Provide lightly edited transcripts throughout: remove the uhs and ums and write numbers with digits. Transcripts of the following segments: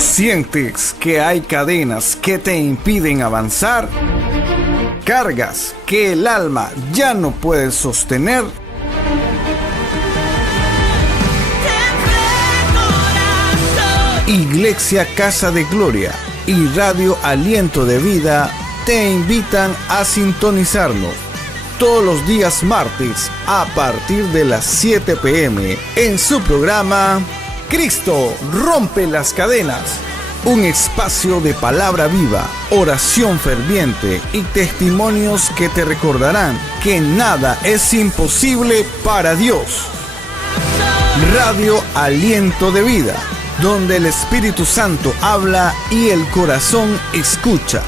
¿Sientes que hay cadenas que te impiden avanzar? ¿Cargas que el alma ya no puede sostener? Iglesia Casa de Gloria y Radio Aliento de Vida te invitan a sintonizarnos todos los días martes a partir de las 7 p.m. en su programa Cristo rompe las cadenas. Un espacio de palabra viva, oración ferviente y testimonios que te recordarán que nada es imposible para Dios. Radio Aliento de Vida, donde el Espíritu Santo habla y el corazón escucha.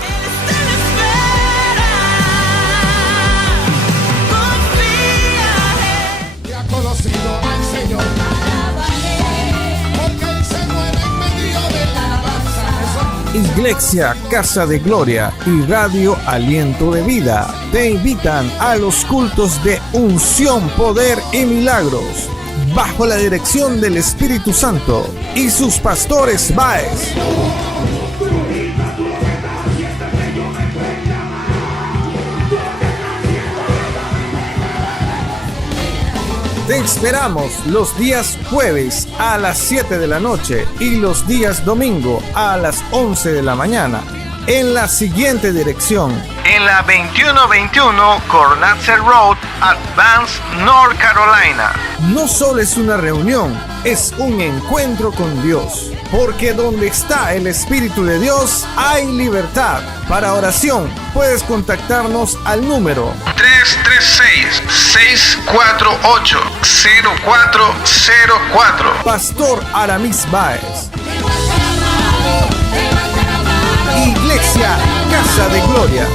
Iglesia Casa de Gloria y Radio Aliento de Vida te invitan a los cultos de unción, poder y milagros, bajo la dirección del Espíritu Santo y sus pastores Báez. Te esperamos los días jueves a las 7 de la noche y los días domingo a las 11 de la mañana en la siguiente dirección: en la 2121 Cornatzer Road, Advance, North Carolina. No solo es una reunión, es un encuentro con Dios, porque donde está el Espíritu de Dios hay libertad. Para oración puedes contactarnos al número 336-648-0404. Pastor Aramis Báez. Iglesia Casa de Gloria.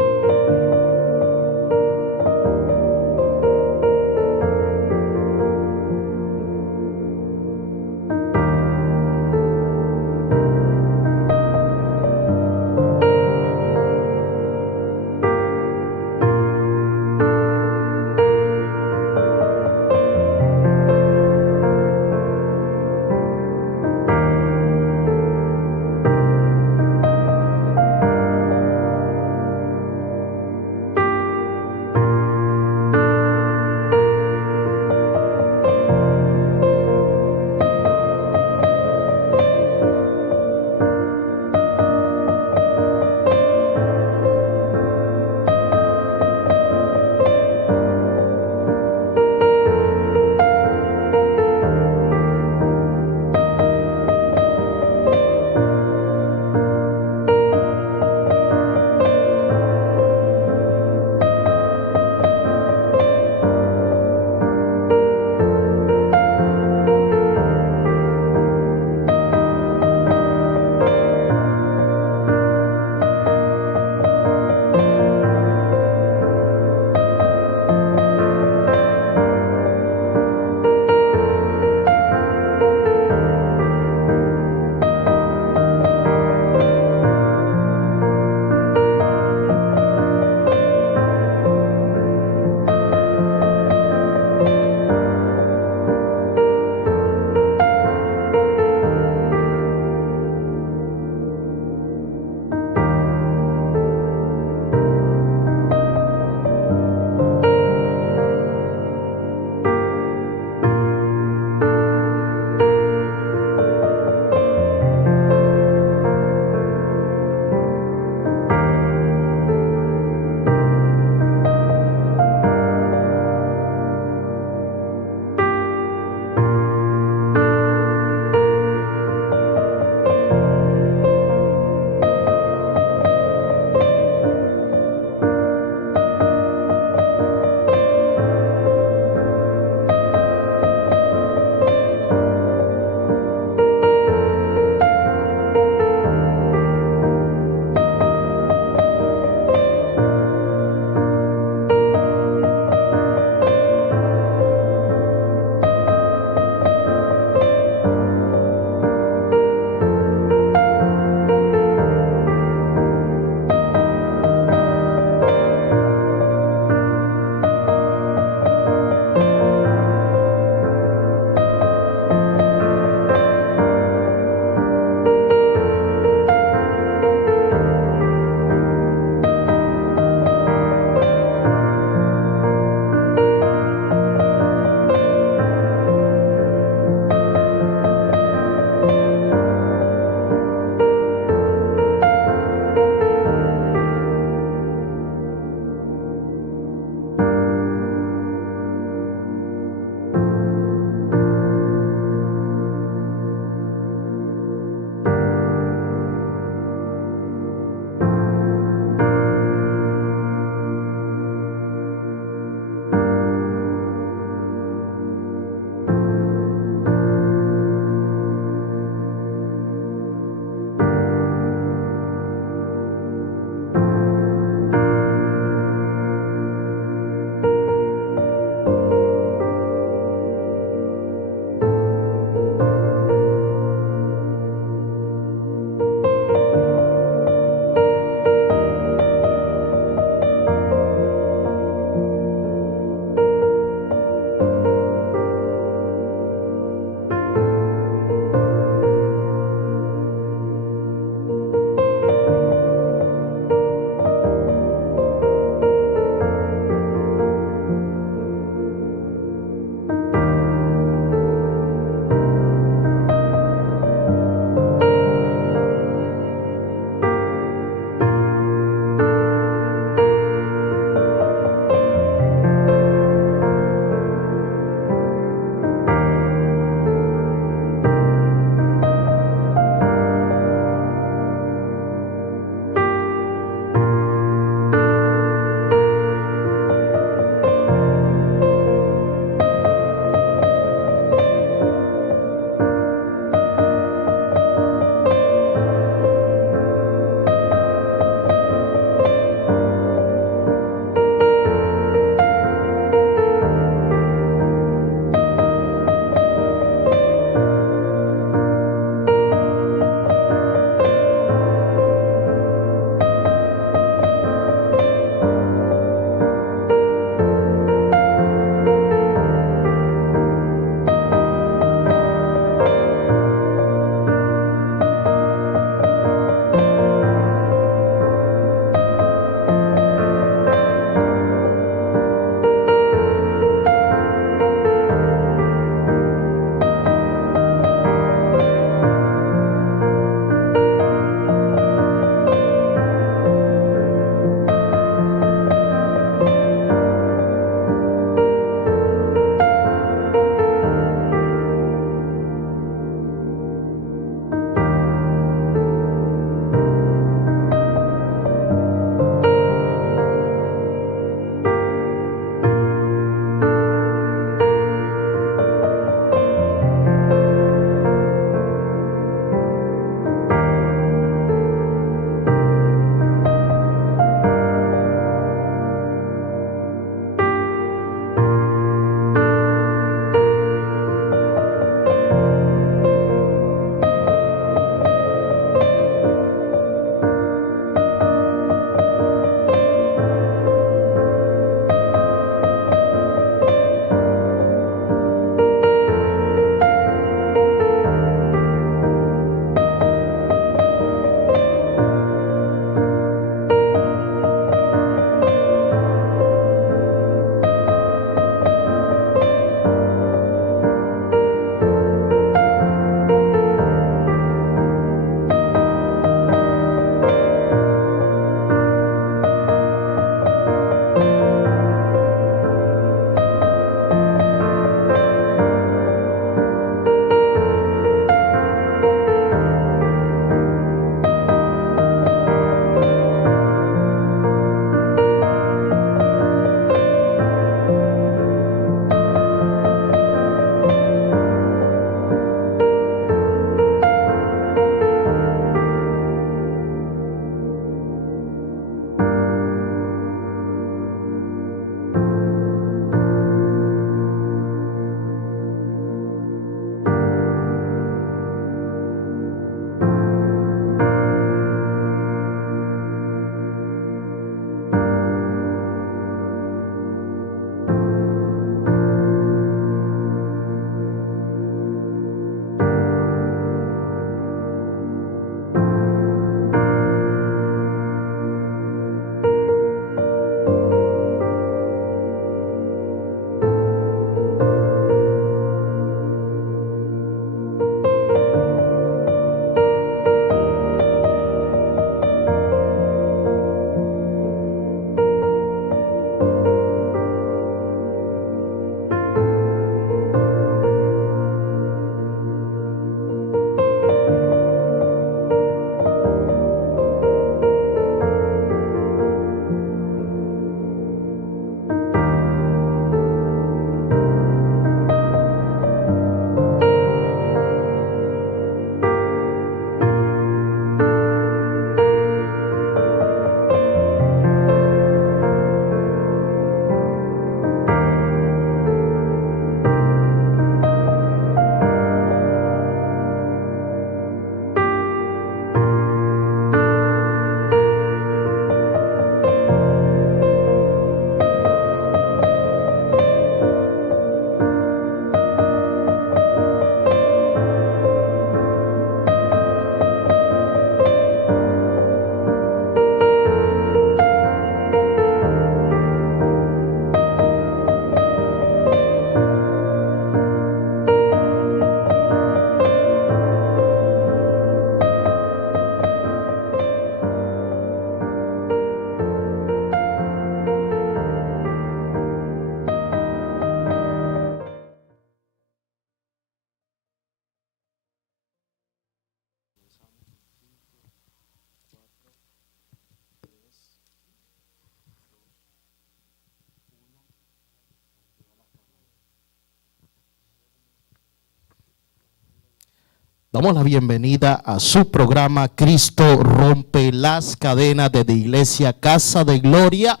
Damos la bienvenida a su programa Cristo rompe las cadenas de la Iglesia Casa de Gloria.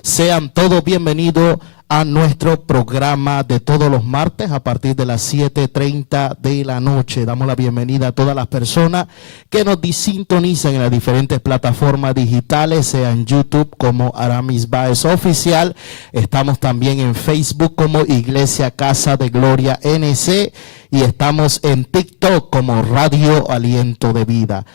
Sean todos bienvenidos a nuestro programa de todos los martes a partir de las 7:30 de la noche. Damos la bienvenida a todas las personas que nos sintonizan en las diferentes plataformas digitales, sea en YouTube como Aramis Báez Oficial. Estamos también en Facebook como Iglesia Casa de Gloria NC y estamos en TikTok como Radio Aliento de Vida.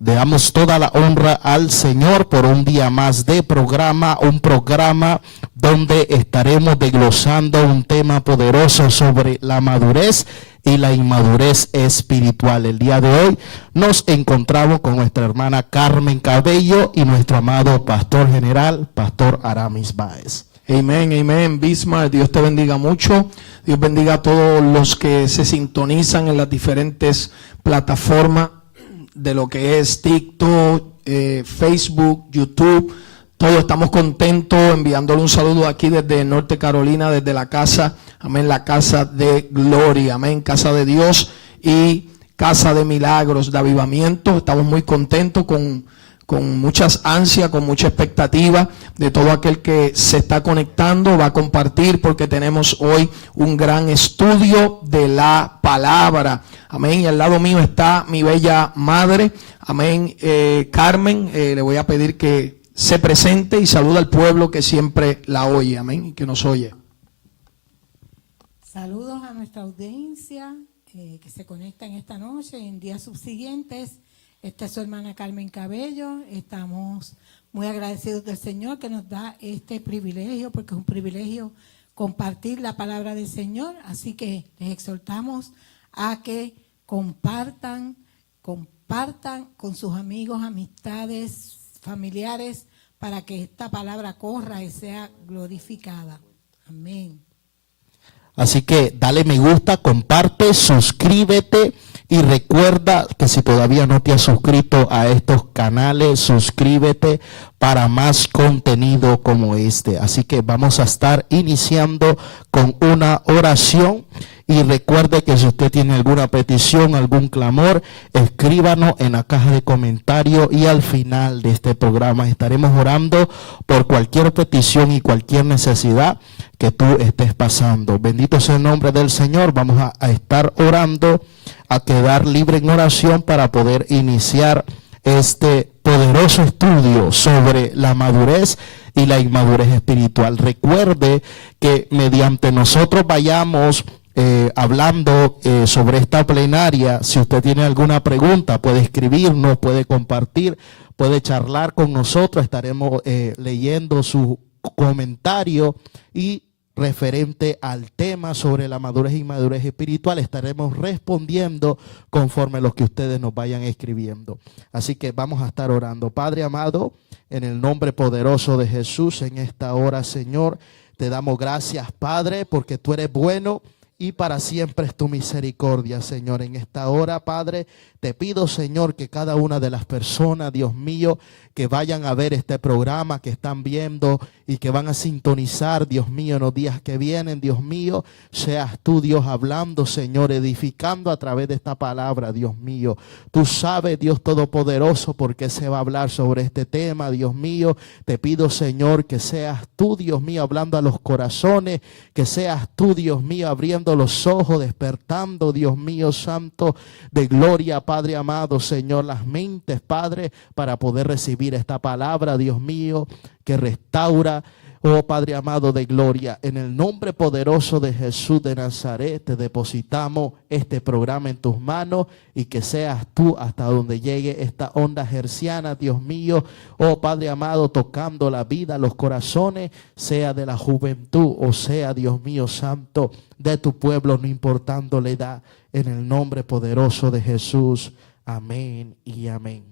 Le damos toda la honra al Señor por un día más de programa, un programa donde estaremos desglosando un tema poderoso sobre la madurez y la inmadurez espiritual. El día de hoy nos encontramos con nuestra hermana Carmen Cabello y nuestro amado pastor general, Pastor Aramis Báez. Amén, amén. Bismarck, Dios te bendiga mucho. Dios bendiga a todos los que se sintonizan en las diferentes plataformas de lo que es TikTok, Facebook, YouTube. Todos estamos contentos, enviándole un saludo aquí desde Norte Carolina, desde la casa, amén, la casa de gloria, amén, casa de Dios y casa de milagros, de avivamiento. Estamos muy contentos con muchas ansias, con mucha expectativa de todo aquel que se está conectando, va a compartir porque tenemos hoy un gran estudio de la palabra. Amén. Y al lado mío está mi bella madre, amén, Carmen. Le voy a pedir que se presente y saluda al pueblo que siempre la oye, amén, y que nos oye. Saludos a nuestra audiencia que se conecta en esta noche y en días subsiguientes. Esta es su hermana Carmen Cabello. Estamos muy agradecidos del Señor que nos da este privilegio, porque es un privilegio compartir la palabra del Señor. Así que les exhortamos a que compartan con sus amigos, amistades, familiares, para que esta palabra corra y sea glorificada. Amén. Así que dale me gusta, comparte, suscríbete y recuerda que si todavía no te has suscrito a estos canales, suscríbete para más contenido como este. Así que vamos a estar iniciando con una oración. Y recuerde que si usted tiene alguna petición, algún clamor, escríbanos en la caja de comentarios y al final de este programa estaremos orando por cualquier petición y cualquier necesidad que tú estés pasando. Bendito sea el nombre del Señor. Vamos a estar orando, a quedar libre en oración para poder iniciar este poderoso estudio sobre la madurez y la inmadurez espiritual. Recuerde que mediante nosotros vayamos hablando sobre esta plenaria, si usted tiene alguna pregunta, puede escribirnos, puede compartir, puede charlar con nosotros. Estaremos leyendo su comentario y referente al tema sobre la madurez e inmadurez espiritual, estaremos respondiendo conforme lo que ustedes nos vayan escribiendo. Así que vamos a estar orando. Padre amado, en el nombre poderoso de Jesús, en esta hora, Señor, te damos gracias, Padre, porque tú eres bueno y para siempre es tu misericordia, Señor. En esta hora, Padre, te pido, Señor, que cada una de las personas, Dios mío, que vayan a ver este programa, que están viendo y que van a sintonizar, Dios mío, en los días que vienen, Dios mío, seas tú, Dios, hablando, Señor, edificando a través de esta palabra, Dios mío. Tú sabes, Dios Todopoderoso, por qué se va a hablar sobre este tema, Dios mío. Te pido, Señor, que seas tú, Dios mío, hablando a los corazones, que seas tú, Dios mío, abriendo los ojos, despertando, Dios mío, santo de gloria, Padre amado, Señor, las mentes, Padre, para poder recibir esta palabra, Dios mío, que restaura, oh Padre amado de gloria. En el nombre poderoso de Jesús de Nazaret, te depositamos este programa en tus manos y que seas tú hasta donde llegue esta onda herciana, Dios mío, oh Padre amado, tocando la vida, los corazones, sea de la juventud o sea, Dios mío, santo, de tu pueblo, no importando la edad, en el nombre poderoso de Jesús. Amén y amén.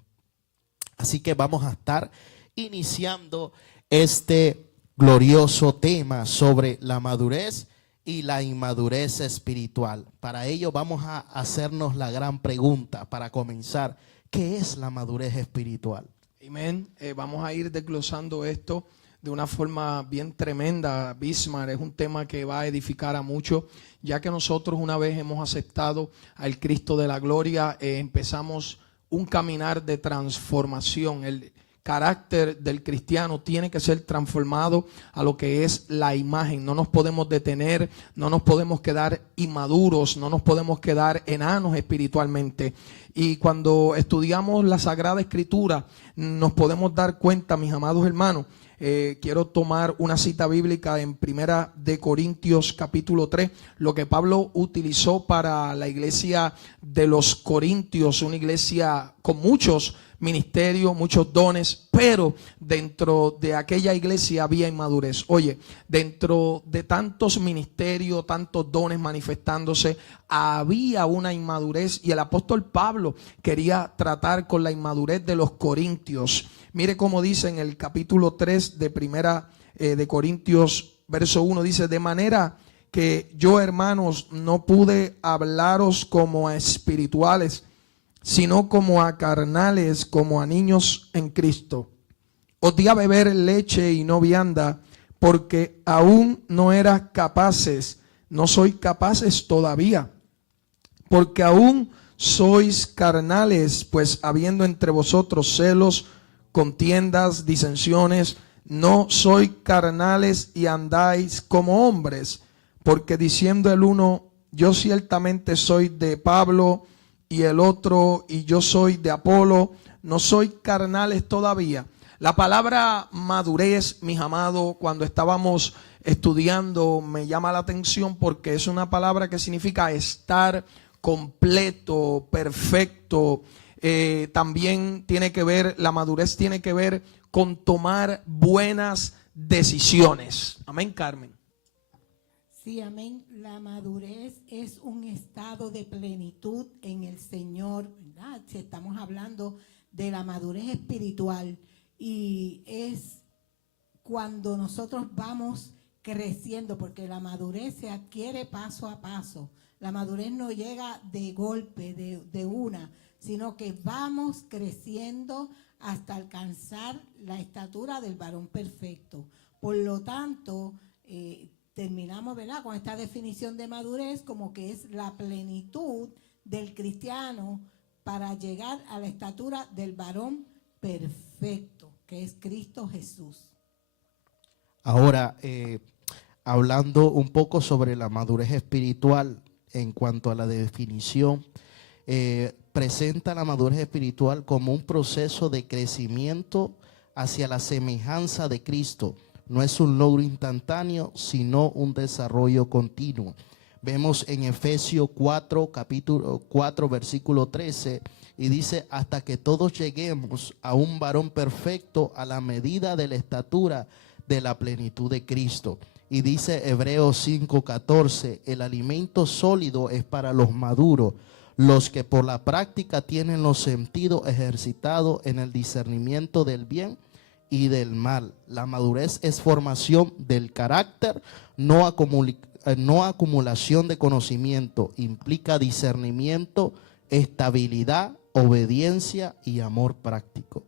Así que vamos a estar iniciando este glorioso tema sobre la madurez y la inmadurez espiritual. Para ello vamos a hacernos la gran pregunta para comenzar: ¿qué es la madurez espiritual? Amén. Vamos a ir desglosando esto de una forma bien tremenda, Bismarck. Es un tema que va a edificar a muchos, ya que nosotros una vez hemos aceptado al Cristo de la gloria, empezamos un caminar de transformación. El carácter del cristiano tiene que ser transformado a lo que es la imagen. No nos podemos detener, no nos podemos quedar inmaduros, no nos podemos quedar enanos espiritualmente. Y cuando estudiamos la Sagrada Escritura, nos podemos dar cuenta, mis amados hermanos, quiero tomar una cita bíblica en Primera de Corintios capítulo 3, lo que Pablo utilizó para la iglesia de los Corintios, una iglesia con muchos ministerios, muchos dones, pero dentro de aquella iglesia había inmadurez. Oye, dentro de tantos ministerios, tantos dones manifestándose, había una inmadurez, y el apóstol Pablo quería tratar con la inmadurez de los corintios. Mire cómo dice en el capítulo 3 de Primera de Corintios, verso 1, dice: de manera que yo, hermanos, no pude hablaros como a espirituales, sino como a carnales, como a niños en Cristo. Os di a beber leche y no vianda, porque aún no eras capaces, no sois capaces todavía, porque aún sois carnales, pues habiendo entre vosotros celos, contiendas, disensiones, no sois carnales y andáis como hombres, porque diciendo el uno, yo ciertamente soy de Pablo, y el otro, y yo soy de Apolo, no soy carnales todavía. La palabra madurez, mis amados, cuando estábamos estudiando, me llama la atención porque es una palabra que significa estar completo, perfecto. También tiene que ver, la madurez tiene que ver con tomar buenas decisiones. Amén, Carmen. Sí, amén. La madurez es un estado de plenitud en el Señor, ¿verdad? Si estamos hablando de la madurez espiritual, y es cuando nosotros vamos creciendo, porque la madurez se adquiere paso a paso. La madurez no llega de golpe, de una, sino que vamos creciendo hasta alcanzar la estatura del varón perfecto. Por lo tanto, terminamos, ¿verdad?, con esta definición de madurez como que es la plenitud del cristiano para llegar a la estatura del varón perfecto, que es Cristo Jesús. Ahora, hablando un poco sobre la madurez espiritual en cuanto a la definición, presenta la madurez espiritual como un proceso de crecimiento hacia la semejanza de Cristo. No es un logro instantáneo, sino un desarrollo continuo. Vemos en Efesios 4, capítulo 4, versículo 13, y dice: hasta que todos lleguemos a un varón perfecto, a la medida de la estatura de la plenitud de Cristo. Y dice Hebreos 5, 14, el alimento sólido es para los maduros, los que por la práctica tienen los sentidos ejercitados en el discernimiento del bien y del mal. La madurez es formación del carácter, no acumulación de conocimiento. Implica discernimiento, estabilidad, obediencia y amor práctico.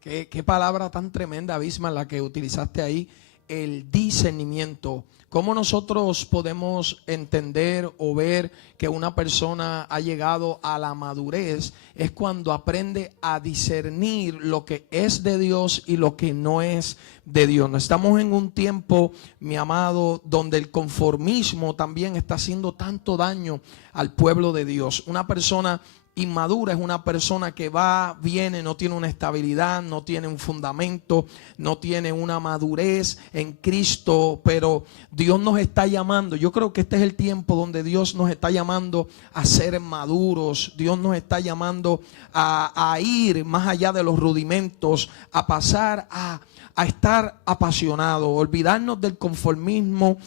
Qué palabra tan tremenda, Bismarck, la que utilizaste ahí, el discernimiento. ¿Cómo nosotros podemos entender o ver que una persona ha llegado a la madurez? Es cuando aprende a discernir lo que es de Dios y lo que no es de Dios. No estamos en un tiempo, mi amado, donde el conformismo también está haciendo tanto daño al pueblo de Dios. Una persona inmadura es una persona que va, viene, no tiene una estabilidad, no tiene un fundamento, no tiene una madurez en Cristo, pero Dios nos está llamando. Yo creo que este es el tiempo donde Dios nos está llamando a ser maduros. Dios nos está llamando a ir más allá de los rudimentos, a pasar a estar apasionados, olvidarnos del conformismo,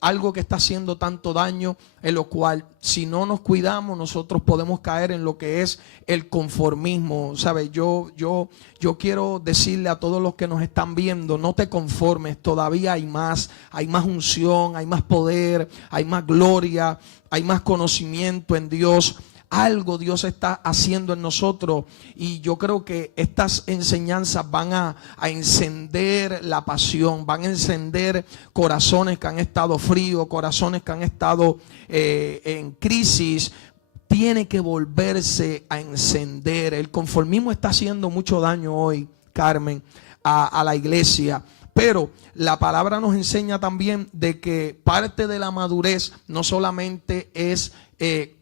algo que está haciendo tanto daño, en lo cual si no nos cuidamos nosotros podemos caer en lo que es el conformismo. ¿Sabe? Yo quiero decirle a todos los que nos están viendo: no te conformes, todavía hay más unción, hay más poder, hay más gloria, hay más conocimiento en Dios. algo Dios está haciendo en nosotros, y yo creo que estas enseñanzas van a encender la pasión, van a encender corazones que han estado fríos, corazones que han estado en crisis. Tiene que volverse a encender. El conformismo está haciendo mucho daño hoy, Carmen, a la iglesia. Pero la palabra nos enseña también de que parte de la madurez no solamente es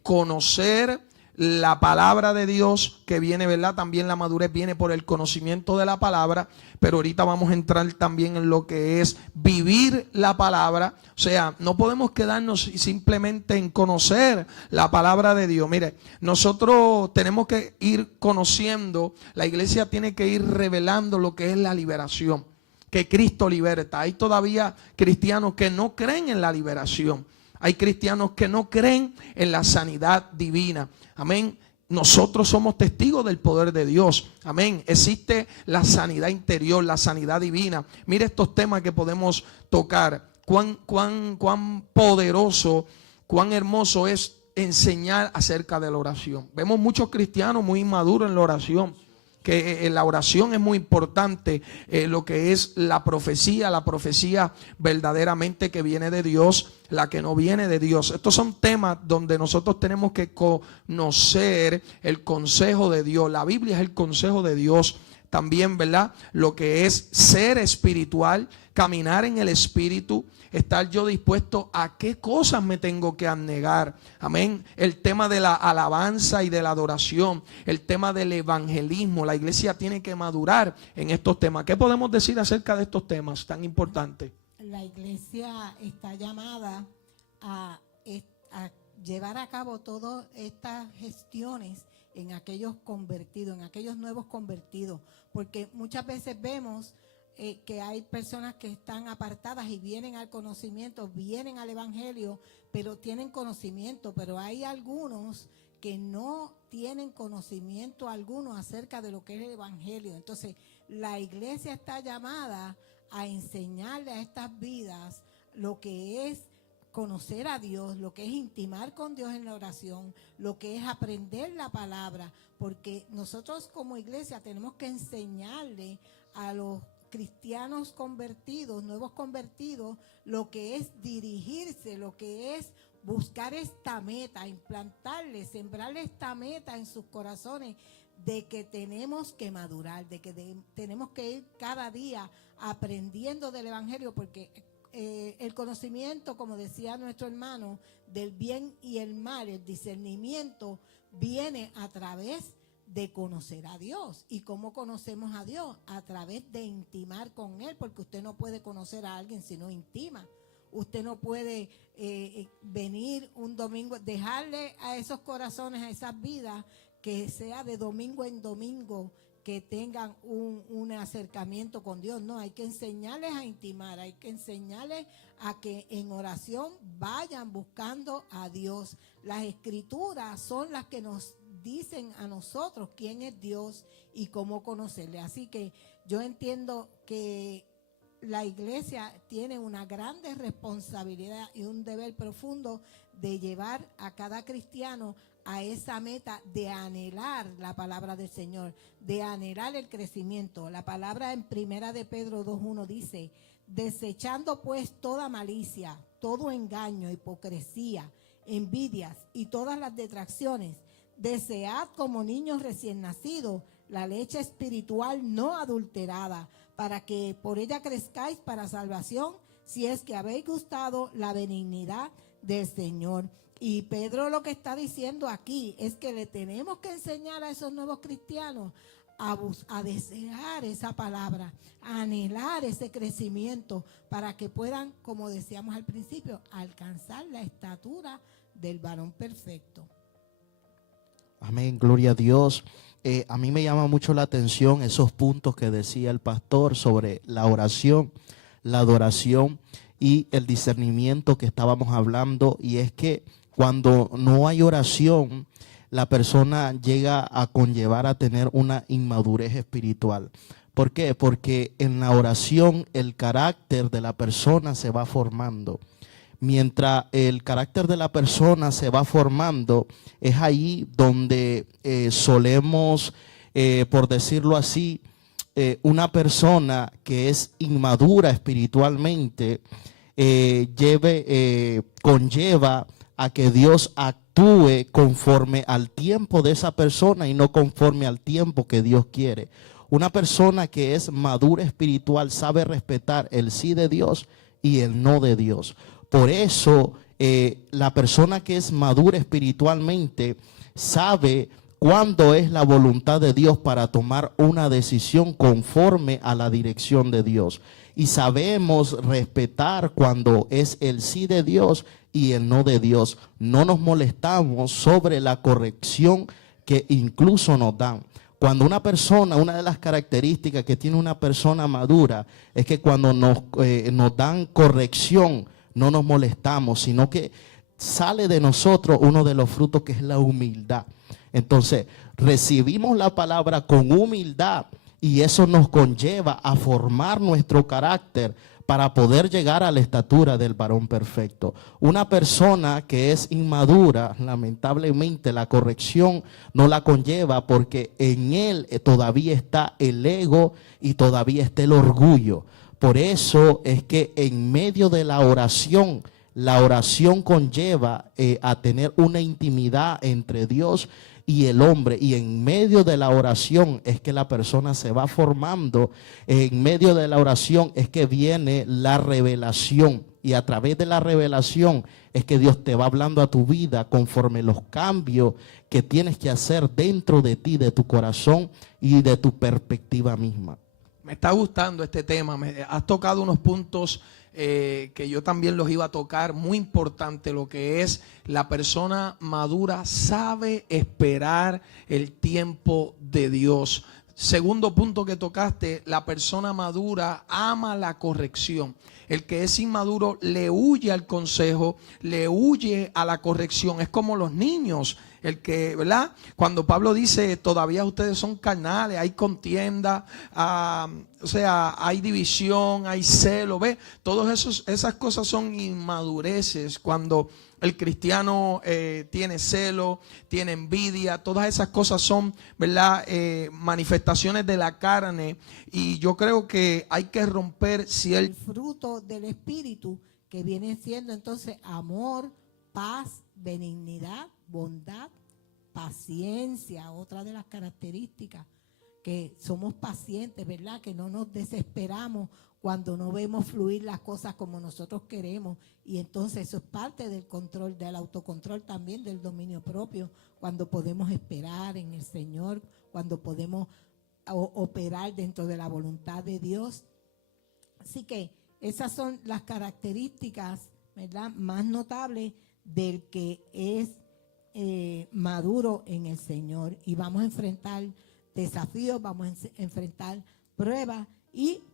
conocer la palabra de Dios, que viene, ¿verdad? También la madurez viene por el conocimiento de la palabra, pero ahorita vamos a entrar también en lo que es vivir la palabra. O sea, no podemos quedarnos simplemente en conocer la palabra de Dios. Mire, nosotros tenemos que ir conociendo, la iglesia tiene que ir revelando lo que es la liberación, que Cristo liberta. Hay todavía cristianos que no creen en la liberación. Hay cristianos que no creen en la sanidad divina. Amén. Nosotros somos testigos del poder de Dios. Amén. Existe la sanidad interior, la sanidad divina. Mire estos temas que podemos tocar. Cuán poderoso, cuán hermoso es enseñar acerca de la oración. Vemos muchos cristianos muy inmaduros en la oración. Que la oración es muy importante, lo que es la profecía verdaderamente que viene de Dios, la que no viene de Dios. Estos son temas donde nosotros tenemos que conocer el consejo de Dios. La Biblia es el consejo de Dios. También, ¿verdad? Lo que es ser espiritual, caminar en el espíritu, estar yo dispuesto a qué cosas me tengo que anegar. Amén. El tema de la alabanza y de la adoración, el tema del evangelismo. La iglesia tiene que madurar en estos temas. ¿Qué podemos decir acerca de estos temas tan importantes? La iglesia está llamada a llevar a cabo todas estas gestiones en aquellos convertidos, en aquellos nuevos convertidos, porque muchas veces vemos que hay personas que están apartadas y vienen al conocimiento, vienen al evangelio, pero tienen conocimiento, pero hay algunos que no tienen conocimiento alguno acerca de lo que es el evangelio. Entonces, la iglesia está llamada a enseñarle a estas vidas lo que es conocer a Dios, lo que es intimar con Dios en la oración, lo que es aprender la palabra, porque nosotros como iglesia tenemos que enseñarle a los cristianos convertidos, nuevos convertidos, lo que es dirigirse, lo que es buscar esta meta, implantarle, sembrarle esta meta en sus corazones de que tenemos que madurar, de que tenemos que ir cada día aprendiendo del evangelio, porque el conocimiento, como decía nuestro hermano, del bien y el mal, el discernimiento viene a través de conocer a Dios. ¿Y cómo conocemos a Dios? A través de intimar con Él, porque usted no puede conocer a alguien si no intima. Usted no puede venir un domingo, dejarle a esos corazones, a esas vidas, que sea de domingo en domingo, que tengan un acercamiento con Dios. No, hay que enseñarles a intimar, hay que enseñarles a que en oración vayan buscando a Dios. Las escrituras son las que nos dicen a nosotros quién es Dios y cómo conocerle. Así que yo entiendo que la iglesia tiene una grande responsabilidad y un deber profundo de llevar a cada cristiano a esa meta de anhelar la palabra del Señor, de anhelar el crecimiento. La palabra en Primera de Pedro 2:1 dice: desechando pues toda malicia, todo engaño, hipocresía, envidias y todas las detracciones, desead como niños recién nacidos la leche espiritual no adulterada, para que por ella crezcáis para salvación, si es que habéis gustado la benignidad del Señor. Y Pedro lo que está diciendo aquí es que le tenemos que enseñar a esos nuevos cristianos a desear esa palabra, a anhelar ese crecimiento, para que puedan, como decíamos al principio, alcanzar la estatura del varón perfecto. Amén, gloria a Dios. A mí me llama mucho la atención esos puntos que decía el pastor sobre la oración, la adoración y el discernimiento que estábamos hablando. Y es que cuando no hay oración, la persona llega a conllevar a tener una inmadurez espiritual. ¿Por qué? Porque en la oración el carácter de la persona se va formando. mientras el carácter de la persona se va formando, es ahí donde solemos, por decirlo así, una persona que es inmadura espiritualmente, conlleva a que Dios actúe conforme al tiempo de esa persona y no conforme al tiempo que Dios quiere. Una persona que es madura espiritual sabe respetar el sí de Dios y el no de Dios. Por eso la persona que es madura espiritualmente sabe cuándo es la voluntad de Dios para tomar una decisión conforme a la dirección de Dios. Y sabemos respetar cuando es el sí de Dios y el no de Dios. No nos molestamos sobre la corrección que incluso nos dan. Cuando una persona, una de las características que tiene una persona madura es que cuando nos dan corrección, no nos molestamos, sino que sale de nosotros uno de los frutos que es la humildad. Entonces, recibimos la palabra con humildad y eso nos conlleva a formar nuestro carácter para poder llegar a la estatura del varón perfecto. Una persona que es inmadura, lamentablemente la corrección no la conlleva porque en él todavía está el ego y todavía está el orgullo. Por eso es que en medio de la oración conlleva a tener una intimidad entre Dios y el hombre, y en medio de la oración es que la persona se va formando. En medio de la oración es que viene la revelación, y a través de la revelación es que Dios te va hablando a tu vida conforme los cambios que tienes que hacer dentro de ti, de tu corazón y de tu perspectiva misma. Me está gustando este tema, has tocado unos puntos que yo también los iba a tocar, muy importante, lo que es la persona madura sabe esperar el tiempo de Dios. Segundo punto que tocaste, la persona madura ama la corrección. El que es inmaduro le huye al consejo, le huye a la corrección. Es como los niños, el que, ¿verdad? Cuando Pablo dice, todavía ustedes son carnales, hay contienda, o sea, hay división, hay celo, ¿ves? Todas esas cosas son inmadureces. Cuando el cristiano tiene celo, tiene envidia, todas esas cosas son, ¿verdad? Manifestaciones de la carne. Y yo creo que hay que romper el fruto del Espíritu, que viene siendo entonces amor, paz, benignidad, bondad, paciencia. Otra de las características, que somos pacientes, ¿verdad? Que no nos desesperamos cuando no vemos fluir las cosas como nosotros queremos. Y entonces eso es parte del control, del autocontrol también, del dominio propio, cuando podemos esperar en el Señor, cuando podemos operar dentro de la voluntad de Dios. Así que esas son las características, ¿verdad?, más notables del que es maduro en el Señor. Y vamos a enfrentar desafíos, vamos a enfrentar pruebas,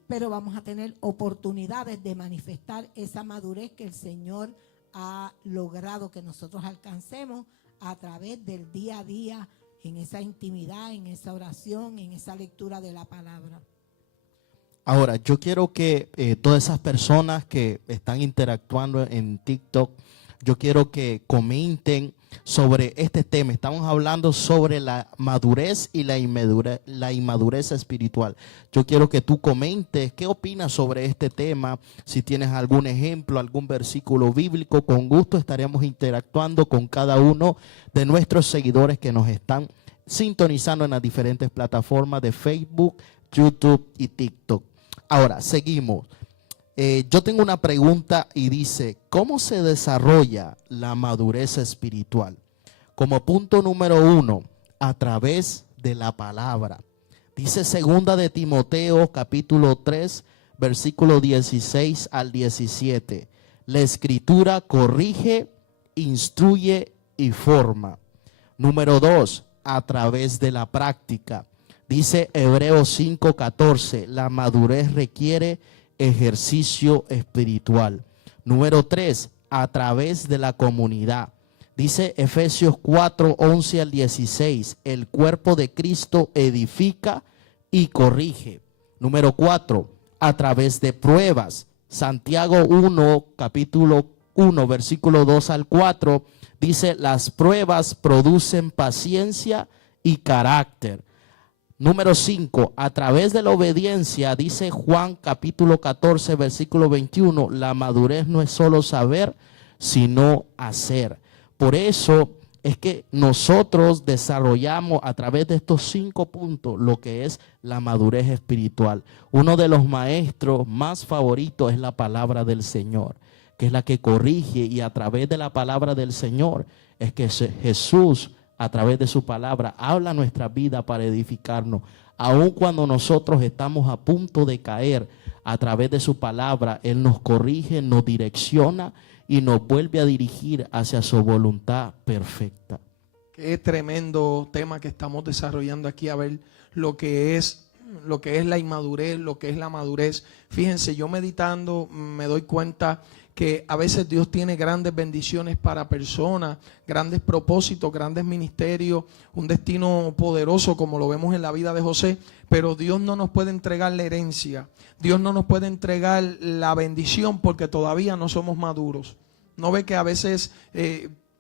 pero vamos a tener oportunidades de manifestar esa madurez que el Señor ha logrado que nosotros alcancemos a través del día a día, en esa intimidad, en esa oración, en esa lectura de la palabra. Ahora, yo quiero que todas esas personas que están interactuando en TikTok, yo quiero que comenten sobre este tema. Estamos hablando sobre la madurez y la inmadurez espiritual. Yo quiero que tú comentes qué opinas sobre este tema. Si tienes algún ejemplo, algún versículo bíblico, con gusto estaremos interactuando con cada uno de nuestros seguidores que nos están sintonizando en las diferentes plataformas de Facebook, YouTube y TikTok. Ahora, seguimos. Yo tengo una pregunta y dice, ¿cómo se desarrolla la madurez espiritual? Como punto número 1, a través de la palabra. Dice 2 de Timoteo capítulo 3, versículo 16 al 17. La escritura corrige, instruye y forma. Número 2, a través de la práctica. Dice Hebreos 5:14, la madurez requiere ejercicio espiritual. Número 3, a través de la comunidad. Dice Efesios 4:11 al 16, el cuerpo de Cristo edifica y corrige. Número 4, a través de pruebas. Santiago 1, capítulo 1, versículo 2 al 4, dice: las pruebas producen paciencia y carácter. Número 5, a través de la obediencia, dice Juan capítulo 14, versículo 21, la madurez no es solo saber, sino hacer. Por eso es que nosotros desarrollamos a través de estos 5 puntos lo que es la madurez espiritual. Uno de los maestros más favoritos es la palabra del Señor, que es la que corrige, y a través de la palabra del Señor es que Jesús, a través de su palabra, habla nuestra vida para edificarnos. Aun cuando nosotros estamos a punto de caer, a través de su palabra, Él nos corrige, nos direcciona y nos vuelve a dirigir hacia su voluntad perfecta. Qué tremendo tema que estamos desarrollando aquí, a ver lo que es la inmadurez, lo que es la madurez. Fíjense, yo meditando me doy cuenta que a veces Dios tiene grandes bendiciones para personas, grandes propósitos, grandes ministerios, un destino poderoso como lo vemos en la vida de José, pero Dios no nos puede entregar la herencia, Dios no nos puede entregar la bendición porque todavía no somos maduros. ¿No ve que a veces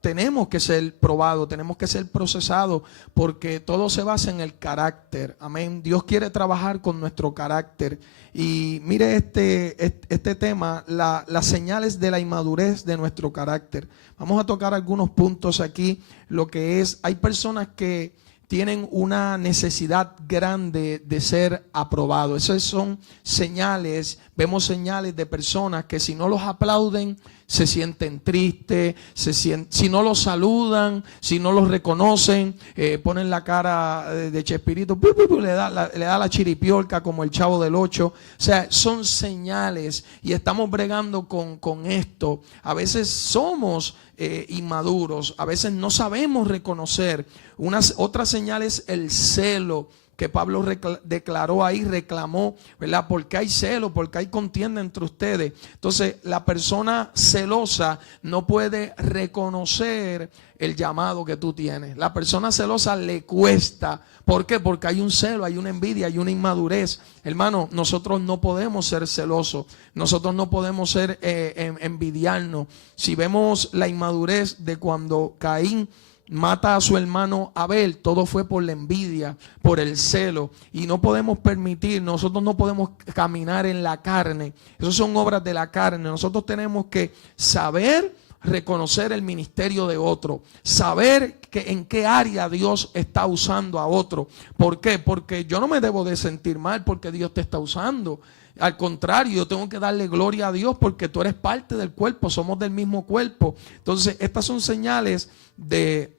tenemos que ser probados, tenemos que ser procesados, porque todo se basa en el carácter? Amén. Dios quiere trabajar con nuestro carácter. Y mire este tema, las señales de la inmadurez de nuestro carácter. Vamos a tocar algunos puntos aquí. Lo que es, hay personas que tienen una necesidad grande de ser aprobados. Esas son señales. Vemos señales de personas que si no los aplauden, se sienten tristes, si no los saludan, si no los reconocen, ponen la cara de Chespirito, le da la chiripiorca como el Chavo del Ocho. O sea, son señales y estamos bregando con esto. A veces somos inmaduros, a veces no sabemos reconocer. Otra señal es el celo, que Pablo declaró ahí, reclamó, ¿verdad? Porque hay celo, porque hay contienda entre ustedes. Entonces, la persona celosa no puede reconocer el llamado que tú tienes. La persona celosa le cuesta. ¿Por qué? Porque hay un celo, hay una envidia, hay una inmadurez. Hermano, nosotros no podemos ser celosos. Nosotros no podemos ser envidiarnos. Si vemos la inmadurez de cuando Caín mata a su hermano Abel, todo fue por la envidia, por el celo, y no podemos permitir, nosotros no podemos caminar en la carne. Esas son obras de la carne. Nosotros tenemos que saber reconocer el ministerio de otro, saber que en qué área Dios está usando a otro. ¿Por qué? Porque yo no me debo de sentir mal porque Dios te está usando. Al contrario, yo tengo que darle gloria a Dios porque tú eres parte del cuerpo, somos del mismo cuerpo. Entonces, estas son señales de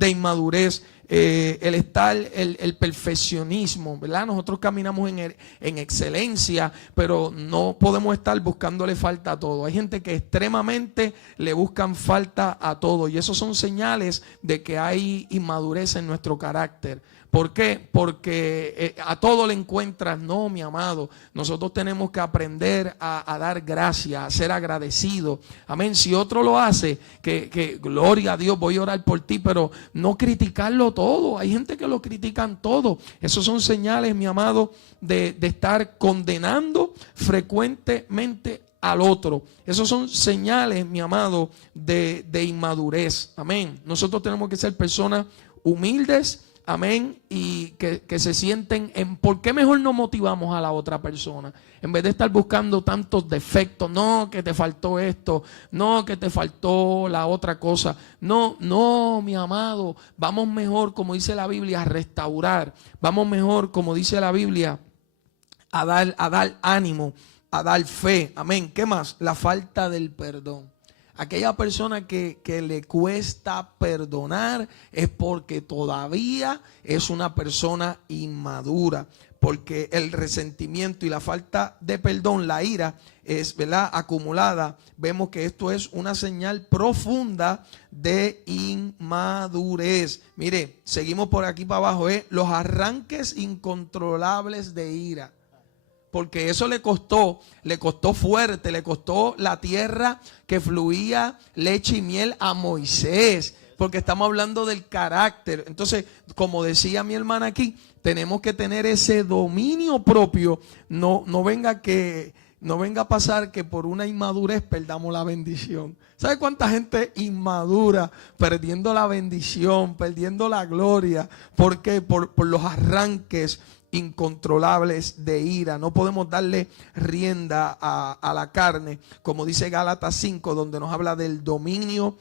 inmadurez. El perfeccionismo, ¿verdad? Nosotros caminamos en excelencia, pero no podemos estar buscándole falta a todo. Hay gente que extremadamente le buscan falta a todo, y eso son señales de que hay inmadurez en nuestro carácter. ¿Por qué? Porque a todo le encuentras, no, mi amado. Nosotros tenemos que aprender a dar gracias, a ser agradecidos. Amén. Si otro lo hace, que gloria a Dios, voy a orar por ti, pero no criticarlo todo. Hay gente que lo critican todo. Esos son señales, mi amado, de estar condenando frecuentemente al otro. Esos son señales, mi amado, de inmadurez. Amén. Nosotros tenemos que ser personas humildes. Amén, y que se sienten en por qué mejor no motivamos a la otra persona en vez de estar buscando tantos defectos. No, que te faltó esto, no, que te faltó la otra cosa. No, mi amado, vamos mejor, como dice la Biblia, a restaurar. Vamos mejor, como dice la Biblia, a dar ánimo, a dar fe. Amén. ¿Qué más? La falta del perdón. Aquella persona que le cuesta perdonar es porque todavía es una persona inmadura, porque el resentimiento y la falta de perdón, la ira, es, ¿verdad?, acumulada. Vemos que esto es una señal profunda de inmadurez. Mire, seguimos por aquí para abajo, los arranques incontrolables de ira. Porque eso le costó fuerte, le costó la tierra que fluía leche y miel a Moisés. Porque estamos hablando del carácter. Entonces, como decía mi hermana aquí, tenemos que tener ese dominio propio. No venga que no venga a pasar que por una inmadurez perdamos la bendición. ¿Sabe cuánta gente inmadura, perdiendo la bendición, perdiendo la gloria? ¿Por qué? Por los arranques incontrolables de ira. No podemos darle rienda a la carne, como dice Gálatas 5, donde nos habla del dominio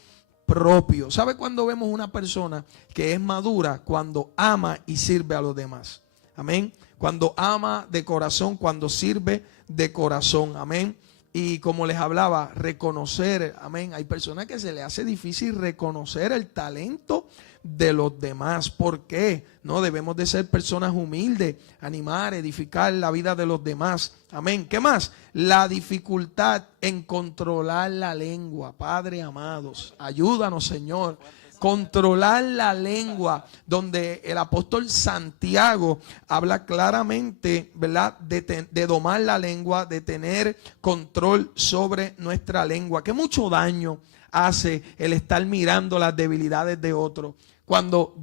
propio. ¿Sabe cuándo vemos una persona que es madura? Cuando ama y sirve a los demás. Amén. Cuando ama de corazón, cuando sirve de corazón. Amén. Y como les hablaba, reconocer, amén. Hay personas que se les hace difícil reconocer el talento de los demás. ¿Por qué? No, debemos de ser personas humildes, animar, edificar la vida de los demás. Amén. ¿Qué más? La dificultad en controlar la lengua. Padre amados, ayúdanos, Señor. Controlar la lengua, donde el apóstol Santiago habla claramente, ¿verdad?, de domar la lengua, de tener control sobre nuestra lengua. Que mucho daño hace el estar mirando las debilidades de otro. Cuando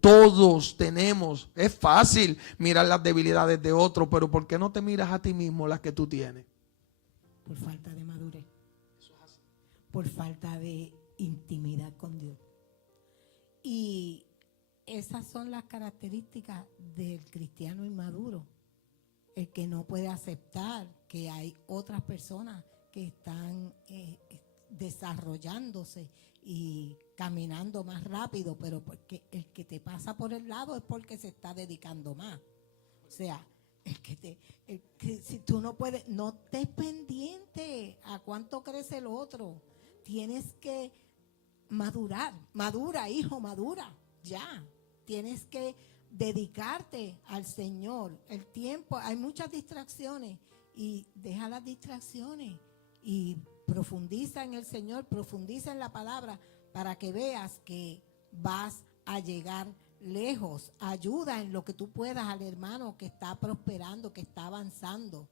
todos tenemos, es fácil mirar las debilidades de otro, pero ¿por qué no te miras a ti mismo las que tú tienes? Por falta de madurez. Por falta de intimidad con Dios. Y esas son las características del cristiano inmaduro, el que no puede aceptar que hay otras personas que están desarrollándose y caminando más rápido, pero porque el que te pasa por el lado es porque se está dedicando más. O sea, si tú no puedes, no estés pendiente a cuánto crece el otro. Tienes que madurar, madura, hijo, madura, ya. Tienes que dedicarte al Señor. El tiempo, hay muchas distracciones y deja las distracciones y profundiza en el Señor, profundiza en la palabra para que veas que vas a llegar lejos. Ayuda en lo que tú puedas al hermano que está prosperando, que está avanzando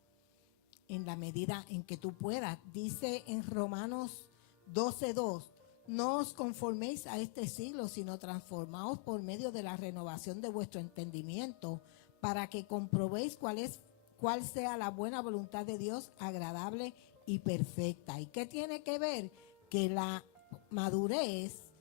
en la medida en que tú puedas. Dice en Romanos 12:2, no os conforméis a este siglo, sino transformaos por medio de la renovación de vuestro entendimiento, para que comprobéis cuál sea la buena voluntad de Dios, agradable y perfecta. ¿Y qué tiene que ver? Que la madurez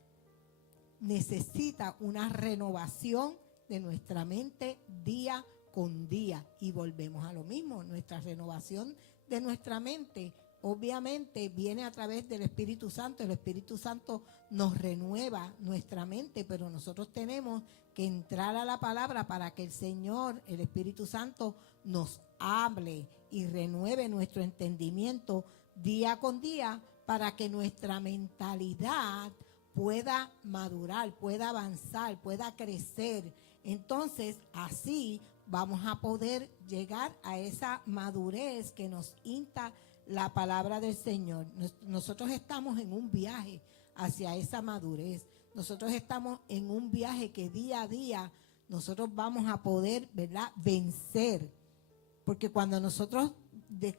necesita una renovación de nuestra mente día con día. Y volvemos a lo mismo, nuestra renovación de nuestra mente obviamente viene a través del Espíritu Santo. El Espíritu Santo nos renueva nuestra mente, pero nosotros tenemos que entrar a la palabra para que el Señor, el Espíritu Santo, nos hable y renueve nuestro entendimiento día con día para que nuestra mentalidad pueda madurar, pueda avanzar, pueda crecer. Entonces, así vamos a poder llegar a esa madurez que nos insta la palabra del Señor. Nosotros estamos en un viaje hacia esa madurez. Nosotros estamos en un viaje que día a día nosotros vamos a poder, ¿verdad?, vencer. Porque cuando nosotros,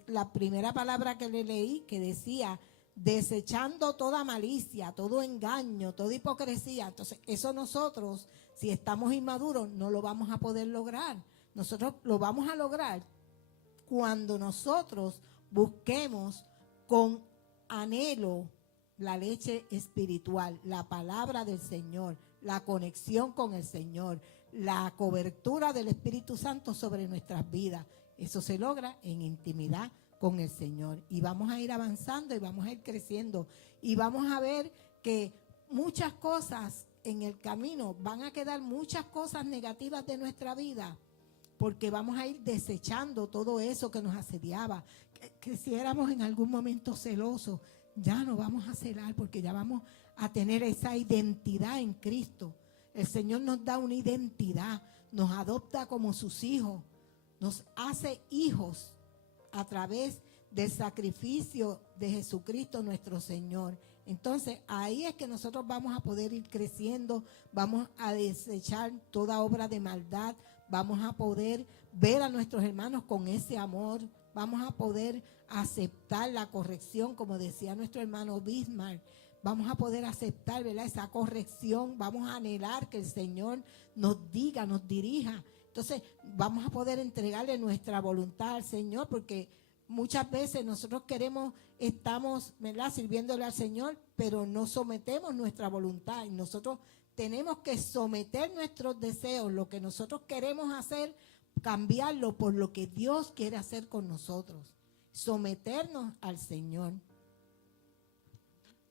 la primera palabra que le leí, que decía, desechando toda malicia, todo engaño, toda hipocresía. Entonces, eso nosotros, si estamos inmaduros, no lo vamos a poder lograr. Nosotros lo vamos a lograr cuando nosotros busquemos con anhelo la leche espiritual, la palabra del Señor, la conexión con el Señor, la cobertura del Espíritu Santo sobre nuestras vidas. Eso se logra en intimidad con el Señor. Y vamos a ir avanzando y vamos a ir creciendo. Y vamos a ver que muchas cosas en el camino, van a quedar muchas cosas negativas de nuestra vida, porque vamos a ir desechando todo eso que nos asediaba. Que si éramos en algún momento celosos, ya no vamos a celar, porque ya vamos a tener esa identidad en Cristo. El Señor nos da una identidad, nos adopta como sus hijos, nos hace hijos a través del sacrificio de Jesucristo nuestro Señor. Entonces ahí es que nosotros vamos a poder ir creciendo, vamos a desechar toda obra de maldad, vamos a poder ver a nuestros hermanos con ese amor, vamos a poder aceptar la corrección, como decía nuestro hermano Bismarck, vamos a poder aceptar, ¿verdad?, esa corrección, vamos a anhelar que el Señor nos diga, nos dirija. Entonces vamos a poder entregarle nuestra voluntad al Señor, porque Muchas veces nosotros estamos, ¿verdad?, sirviéndole al Señor, pero no sometemos nuestra voluntad. Y nosotros tenemos que someter nuestros deseos, lo que nosotros queremos hacer, cambiarlo por lo que Dios quiere hacer con nosotros. Someternos al Señor.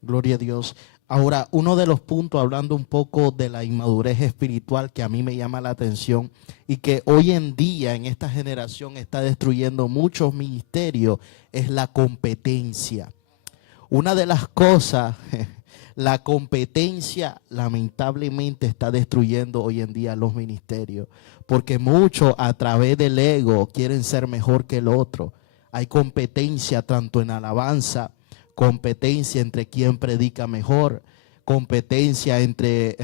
Gloria a Dios. Ahora, uno de los puntos, hablando un poco de la inmadurez espiritual que a mí me llama la atención y que hoy en día en esta generación está destruyendo muchos ministerios, es la competencia. Una de las cosas, la competencia lamentablemente está destruyendo hoy en día los ministerios, porque muchos a través del ego quieren ser mejor que el otro. Hay competencia tanto en alabanza, competencia entre quién predica mejor, competencia entre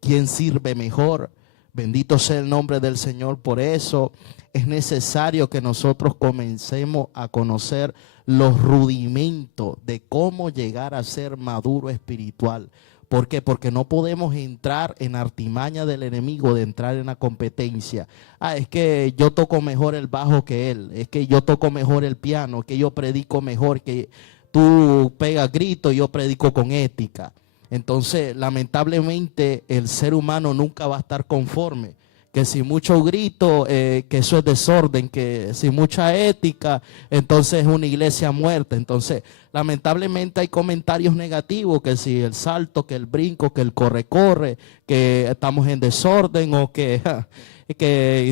quién sirve mejor. Bendito sea el nombre del Señor. Por eso es necesario que nosotros comencemos a conocer los rudimentos de cómo llegar a ser maduro espiritual. ¿Por qué? Porque no podemos entrar en artimaña del enemigo de entrar en la competencia. Es que yo toco mejor el bajo que él, es que yo toco mejor el piano, que yo predico mejor, que tú pegas gritos y yo predico con ética. Entonces, lamentablemente, el ser humano nunca va a estar conforme. Que si mucho grito, que eso es desorden, que si mucha ética, entonces es una iglesia muerta. Entonces, lamentablemente hay comentarios negativos, que si el salto, que el brinco, que el corre, que estamos en desorden o que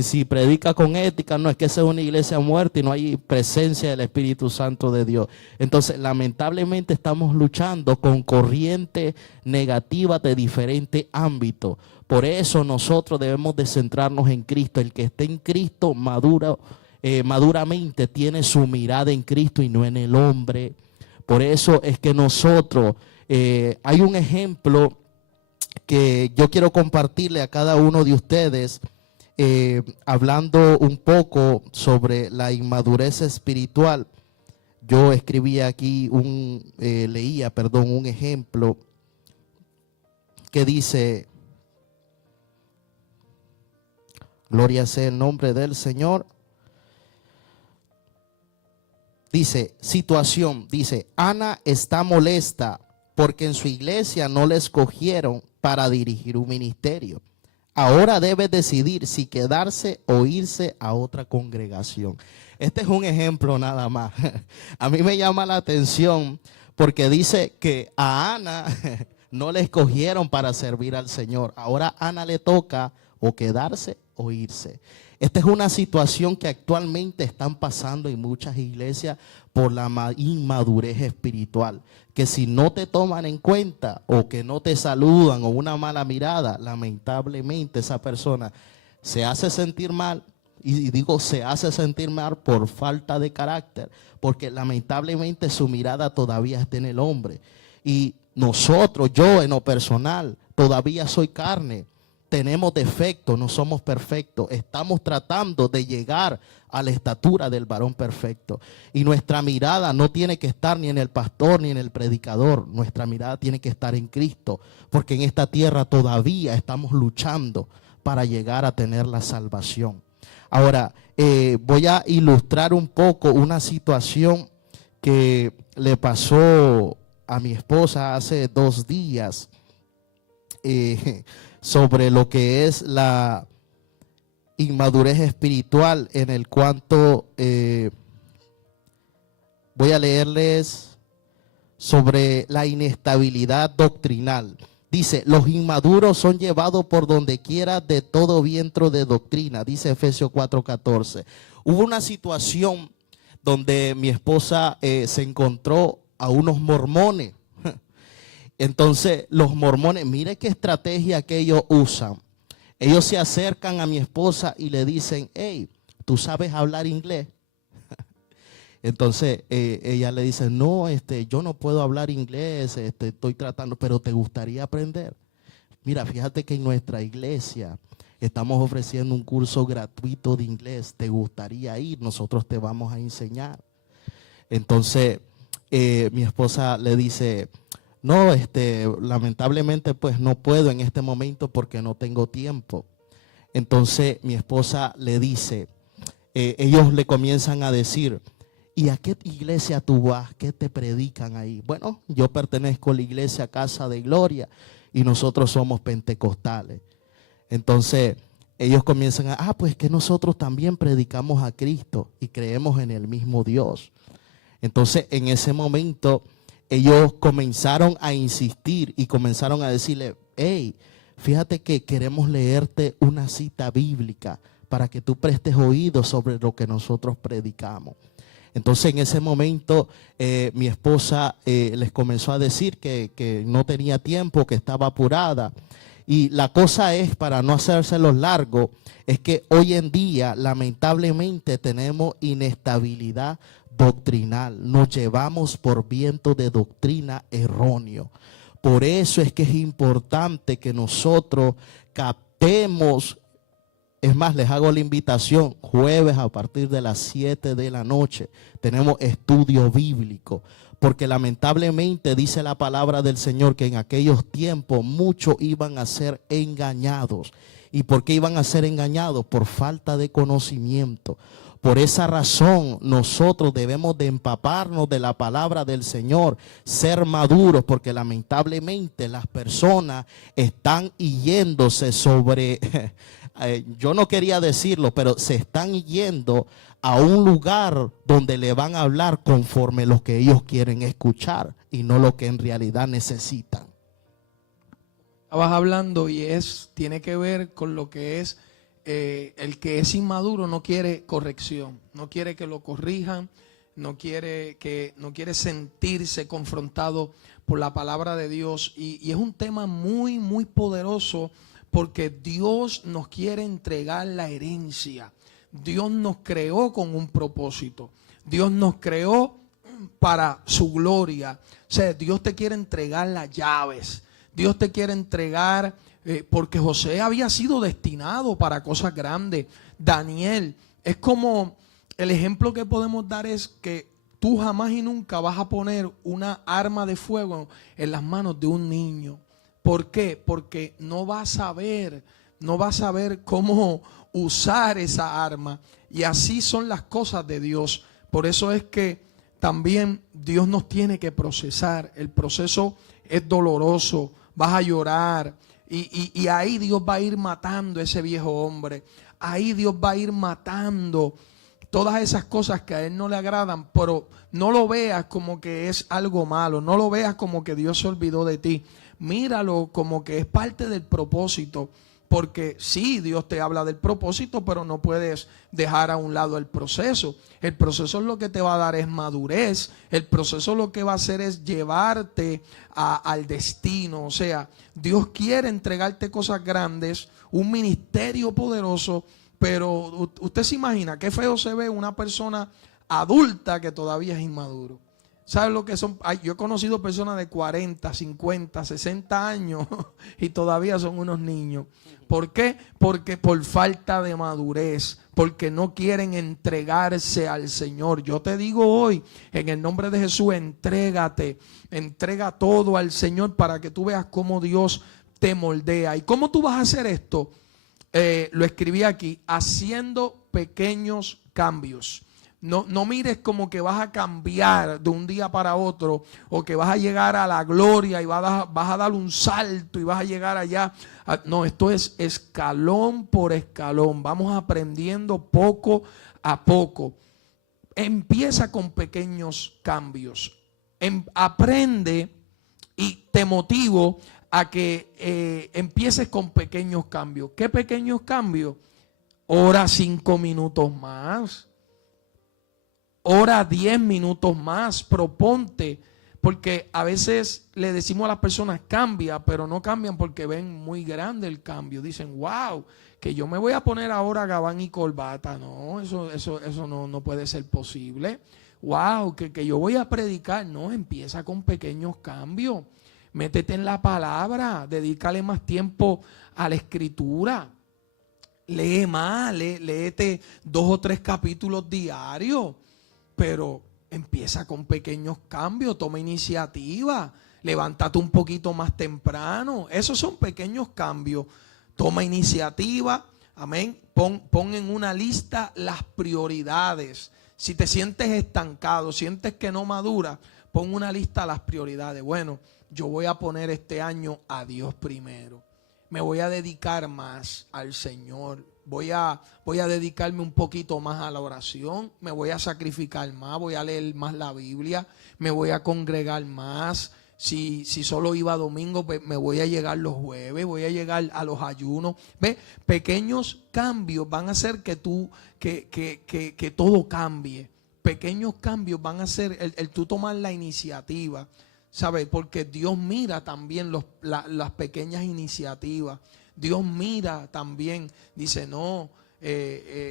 si predica con ética, no, es que esa es una iglesia muerta y no hay presencia del Espíritu Santo de Dios. Entonces, lamentablemente estamos luchando con corrientes negativas de diferentes ámbitos. Por eso nosotros debemos de centrarnos en Cristo. El que esté en Cristo maduramente tiene su mirada en Cristo y no en el hombre. Por eso es que nosotros, hay un ejemplo que yo quiero compartirle a cada uno de ustedes, hablando un poco sobre la inmadurez espiritual. Yo escribí aquí leía un ejemplo que dice: gloria sea el nombre del Señor. Dice, situación, dice, Ana está molesta porque en su iglesia no le escogieron para dirigir un ministerio. Ahora debe decidir si quedarse o irse a otra congregación. Este es un ejemplo nada más. A mí me llama la atención porque dice que a Ana no le escogieron para servir al Señor. Ahora a Ana le toca o quedarse o irse. Esta es una situación que actualmente están pasando en muchas iglesias por la inmadurez espiritual. Que si no te toman en cuenta o que no te saludan o una mala mirada, lamentablemente esa persona se hace sentir mal. Y digo, se hace sentir mal por falta de carácter, porque lamentablemente su mirada todavía está en el hombre. Y nosotros, yo en lo personal, todavía soy carne. Tenemos defectos, no somos perfectos. Estamos tratando de llegar a la estatura del varón perfecto. Y nuestra mirada no tiene que estar ni en el pastor ni en el predicador. Nuestra mirada tiene que estar en Cristo. Porque en esta tierra todavía estamos luchando para llegar a tener la salvación. Ahora, voy a ilustrar un poco una situación que le pasó a mi esposa hace 2 días. Sobre lo que es la inmadurez espiritual, en el cuanto voy a leerles sobre la inestabilidad doctrinal. Dice, los inmaduros son llevados por donde quiera de todo viento de doctrina, dice Efesios 4:14. Hubo una situación donde mi esposa se encontró a unos mormones. Entonces, los mormones, mire qué estrategia que ellos usan. Ellos se acercan a mi esposa y le dicen, hey, ¿tú sabes hablar inglés? Entonces, ella le dice, no, yo no puedo hablar inglés, estoy tratando, pero ¿te gustaría aprender? Mira, fíjate que en nuestra iglesia estamos ofreciendo un curso gratuito de inglés. ¿Te gustaría ir? Nosotros te vamos a enseñar. Entonces, mi esposa le dice, no, lamentablemente pues no puedo en este momento porque no tengo tiempo. Entonces mi esposa le dice, ellos le comienzan a decir, ¿y a qué iglesia tú vas? ¿Qué te predican ahí? Bueno, yo pertenezco a la iglesia Casa de Gloria y nosotros somos pentecostales. Entonces ellos comienzan pues que nosotros también predicamos a Cristo y creemos en el mismo Dios. Entonces en ese momento ellos comenzaron a insistir y comenzaron a decirle, hey, fíjate que queremos leerte una cita bíblica para que tú prestes oído sobre lo que nosotros predicamos. Entonces en ese momento mi esposa les comenzó a decir que no tenía tiempo, que estaba apurada. Y la cosa es, para no hacérselos largo, es que hoy en día lamentablemente tenemos inestabilidad doctrinal. Nos llevamos por viento de doctrina erróneo. Por eso es que es importante que nosotros captemos. Es más, les hago la invitación, jueves a partir de las 7 de la noche, tenemos estudio bíblico, porque lamentablemente dice la palabra del Señor que en aquellos tiempos muchos iban a ser engañados. ¿Y por qué iban a ser engañados? Por falta de conocimiento. Por esa razón nosotros debemos de empaparnos de la palabra del Señor, ser maduros, porque lamentablemente las personas están yéndose sobre, yo no quería decirlo, pero se están yendo a un lugar donde le van a hablar conforme lo que ellos quieren escuchar y no lo que en realidad necesitan. Estabas hablando y tiene que ver con lo que es el que es inmaduro no quiere corrección, no quiere que lo corrijan, no quiere sentirse confrontado por la palabra de Dios y es un tema muy, muy poderoso porque Dios nos quiere entregar la herencia. Dios nos creó con un propósito. Dios nos creó para su gloria. O sea, Dios te quiere entregar las llaves. Dios te quiere entregar porque José había sido destinado para cosas grandes. Daniel, es como el ejemplo que podemos dar es que tú jamás y nunca vas a poner una arma de fuego en las manos de un niño. ¿Por qué? Porque no va a saber cómo usar esa arma. Y así son las cosas de Dios. Por eso es que también Dios nos tiene que procesar. El proceso es doloroso, vas a llorar. Y ahí Dios va a ir matando a ese viejo hombre. Ahí Dios va a ir matando todas esas cosas que a Él no le agradan. Pero no lo veas como que es algo malo. No lo veas como que Dios se olvidó de ti. Míralo como que es parte del propósito. Porque sí, Dios te habla del propósito, pero no puedes dejar a un lado el proceso. El proceso lo que te va a dar es madurez. El proceso lo que va a hacer es llevarte al destino. O sea, Dios quiere entregarte cosas grandes, un ministerio poderoso, pero usted se imagina qué feo se ve una persona adulta que todavía es inmaduro. ¿Sabe lo que son? Yo he conocido personas de 40, 50, 60 años y todavía son unos niños. ¿Por qué? Porque por falta de madurez, porque no quieren entregarse al Señor. Yo te digo hoy, en el nombre de Jesús, entrégate, entrega todo al Señor para que tú veas cómo Dios te moldea. ¿Y cómo tú vas a hacer esto? Lo escribí aquí, haciendo pequeños cambios. No mires como que vas a cambiar de un día para otro o que vas a llegar a la gloria y vas a dar un salto y vas a llegar allá. No, esto es escalón por escalón. Vamos aprendiendo poco a poco. Empieza con pequeños cambios. Aprende y te motivo a que empieces con pequeños cambios. ¿Qué pequeños cambios? Ora 5 minutos más. Ora 10 minutos más, proponte, porque a veces le decimos a las personas cambia, pero no cambian porque ven muy grande el cambio. Dicen, wow, que yo me voy a poner ahora gabán y corbata. No, eso no puede ser posible. Wow, que yo voy a predicar. No, empieza con pequeños cambios. Métete en la palabra, dedícale más tiempo a la escritura. Lee más, léete 2 o 3 capítulos diarios. Pero empieza con pequeños cambios, toma iniciativa, levántate un poquito más temprano. Esos son pequeños cambios. Toma iniciativa, amén. Pon en una lista las prioridades. Si te sientes estancado, sientes que no madura, pon una lista de las prioridades. Bueno, yo voy a poner este año a Dios primero. Me voy a dedicar más al Señor. Voy a dedicarme un poquito más a la oración. Me voy a sacrificar más. Voy a leer más la Biblia. Me voy a congregar más. Si solo iba domingo, pues me voy a llegar los jueves. Voy a llegar a los ayunos. ¿Ves? Pequeños cambios van a hacer que todo cambie. Pequeños cambios van a hacer el tú tomar la iniciativa. ¿Sabes? Porque Dios mira también las pequeñas iniciativas. Dios mira también, dice, no,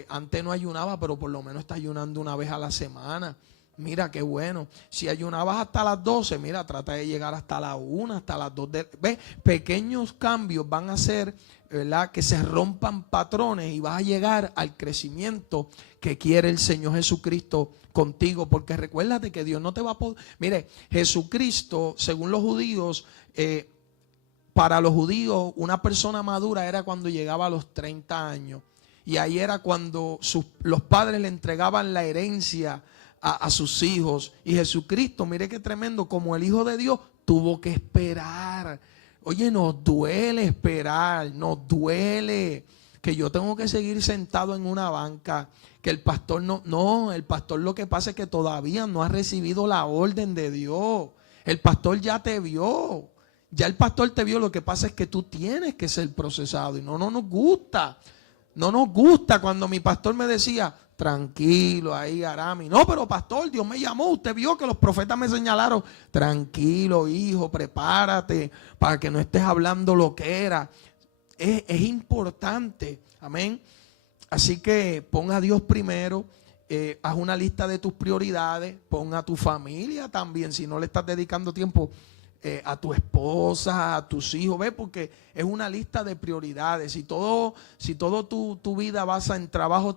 antes no ayunaba, pero por lo menos está ayunando una vez a la semana. Mira qué bueno. Si ayunabas hasta las 12, mira, trata de llegar hasta la 1, hasta las 2. ¿Ves? Pequeños cambios van a hacer, ¿verdad?, que se rompan patrones y vas a llegar al crecimiento que quiere el Señor Jesucristo contigo. Porque recuérdate que Dios no te va a poder. Mire, Jesucristo, según los judíos, para los judíos, una persona madura era cuando llegaba a los 30 años. Y ahí era cuando los padres le entregaban la herencia a sus hijos. Y Jesucristo, mire qué tremendo, como el Hijo de Dios, tuvo que esperar. Oye, nos duele esperar, nos duele que yo tengo que seguir sentado en una banca, que el pastor no, el pastor lo que pasa es que todavía no ha recibido la orden de Dios. El pastor ya te vio. Ya el pastor te vio, lo que pasa es que tú tienes que ser procesado. Y no nos gusta. No nos gusta cuando mi pastor me decía, tranquilo ahí, Arami. No, pero pastor, Dios me llamó. Usted vio que los profetas me señalaron. Tranquilo, hijo, prepárate para que no estés hablando lo que era. Es importante. Amén. Así que pon a Dios primero. Haz una lista de tus prioridades. Pon a tu familia también. Si no le estás dedicando tiempo a tu esposa, a tus hijos, ¿ves? Porque es una lista de prioridades. Si todo tu vida basa en trabajo,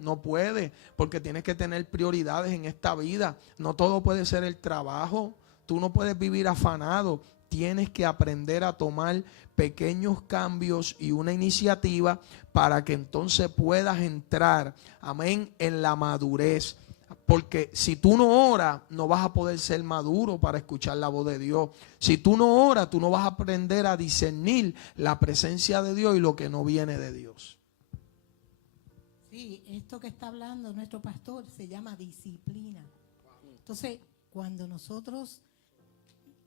no puede, porque tienes que tener prioridades en esta vida. No todo puede ser el trabajo. Tú no puedes vivir afanado. Tienes que aprender a tomar pequeños cambios y una iniciativa para que entonces puedas entrar, amén, en la madurez. Porque si tú no oras, no vas a poder ser maduro para escuchar la voz de Dios. Si tú no oras, tú no vas a aprender a discernir la presencia de Dios y lo que no viene de Dios. Sí, esto que está hablando nuestro pastor se llama disciplina. Entonces, cuando nosotros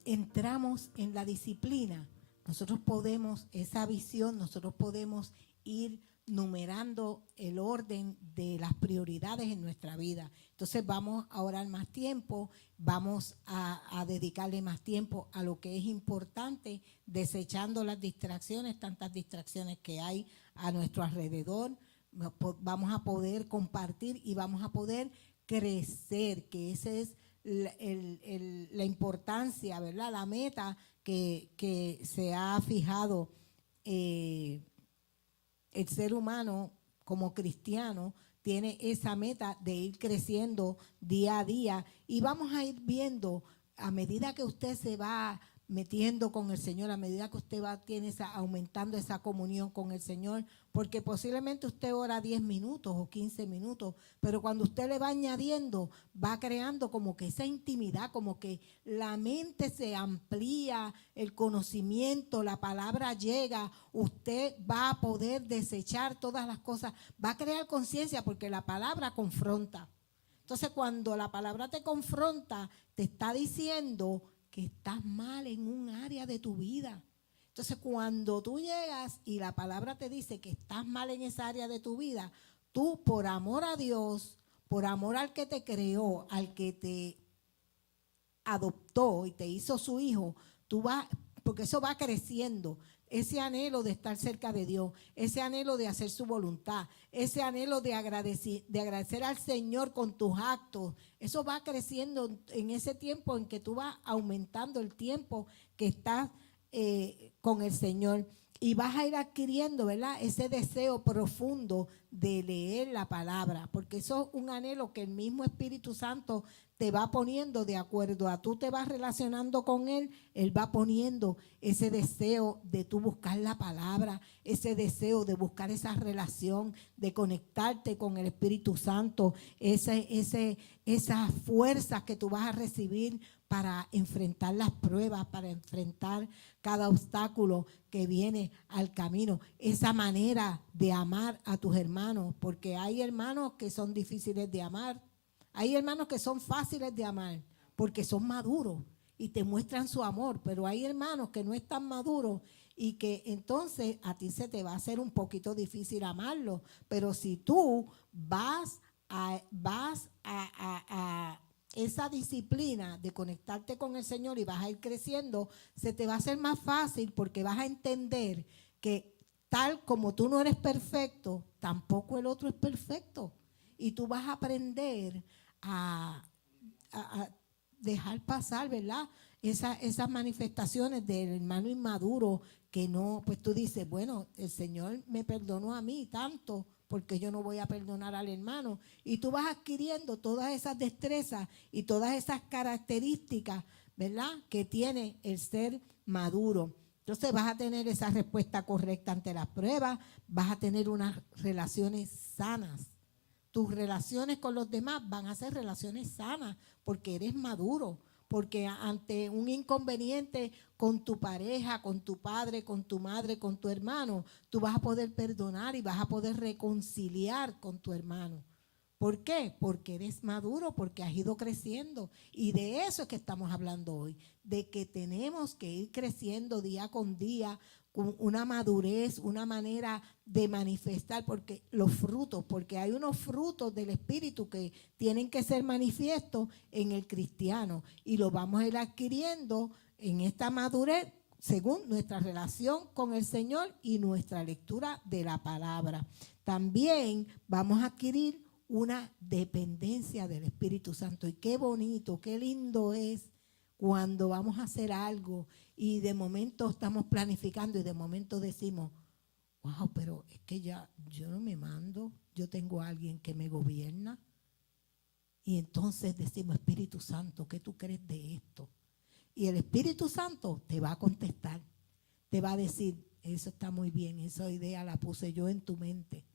entramos en la disciplina, nosotros podemos, esa visión, nosotros podemos ir numerando el orden de las prioridades en nuestra vida. Entonces vamos a orar más tiempo, vamos a dedicarle más tiempo a lo que es importante, desechando las distracciones, tantas distracciones que hay a nuestro alrededor. Vamos a poder compartir y vamos a poder crecer, que esa es la importancia, ¿verdad? La meta que se ha fijado el ser humano como cristiano tiene esa meta de ir creciendo día a día, y vamos a ir viendo a medida que usted se va metiendo con el Señor, a medida que usted va aumentando esa comunión con el Señor, porque posiblemente usted ora 10 minutos o 15 minutos, pero cuando usted le va añadiendo, va creando como que esa intimidad, como que la mente se amplía, el conocimiento, la palabra llega, usted va a poder desechar todas las cosas, va a crear conciencia porque la palabra confronta. Entonces, cuando la palabra te confronta, te está diciendo que estás mal en un área de tu vida. Entonces, cuando tú llegas y la palabra te dice que estás mal en esa área de tu vida, tú, por amor a Dios, por amor al que te creó, al que te adoptó y te hizo su hijo, tú vas, porque eso va creciendo, ese anhelo de estar cerca de Dios, ese anhelo de hacer su voluntad, ese anhelo de agradecer al Señor con tus actos, eso va creciendo en ese tiempo en que tú vas aumentando el tiempo que estás con el Señor, y vas a ir adquiriendo, ¿verdad?, ese deseo profundo de leer la palabra, porque eso es un anhelo que el mismo Espíritu Santo te va poniendo de acuerdo a tú te vas relacionando con Él. Él va poniendo ese deseo de tú buscar la palabra, ese deseo de buscar esa relación, de conectarte con el Espíritu Santo, esas fuerzas que tú vas a recibir para enfrentar las pruebas, para enfrentar cada obstáculo que viene al camino. Esa manera de amar a tus hermanos, porque hay hermanos que son difíciles de amar. Hay hermanos que son fáciles de amar porque son maduros y te muestran su amor, pero hay hermanos que no están maduros y que entonces a ti se te va a hacer un poquito difícil amarlos. Pero si tú vas a esa disciplina de conectarte con el Señor y vas a ir creciendo, se te va a hacer más fácil porque vas a entender que tal como tú no eres perfecto, tampoco el otro es perfecto. Y tú vas a aprender a dejar pasar, ¿verdad? Esas manifestaciones del hermano inmaduro que no, pues tú dices, bueno, el Señor me perdonó a mí tanto, porque yo no voy a perdonar al hermano. Y tú vas adquiriendo todas esas destrezas y todas esas características, ¿verdad?, que tiene el ser maduro. Entonces vas a tener esa respuesta correcta ante las pruebas, vas a tener unas relaciones sanas. Tus relaciones con los demás van a ser relaciones sanas porque eres maduro, porque ante un inconveniente con tu pareja, con tu padre, con tu madre, con tu hermano, tú vas a poder perdonar y vas a poder reconciliar con tu hermano. ¿Por qué? Porque eres maduro, porque has ido creciendo. Y de eso es que estamos hablando hoy, de que tenemos que ir creciendo día con día, con una madurez, una manera de manifestar, porque los frutos, porque hay unos frutos del Espíritu que tienen que ser manifiestos en el cristiano y los vamos a ir adquiriendo en esta madurez según nuestra relación con el Señor y nuestra lectura de la palabra. También vamos a adquirir una dependencia del Espíritu Santo. Y qué bonito, qué lindo es cuando vamos a hacer algo y de momento estamos planificando y de momento decimos, wow, pero es que ya yo no me mando, yo tengo a alguien que me gobierna. Y entonces decimos, Espíritu Santo, ¿qué tú crees de esto? Y el Espíritu Santo te va a contestar, te va a decir, eso está muy bien, esa idea la puse yo en tu mente,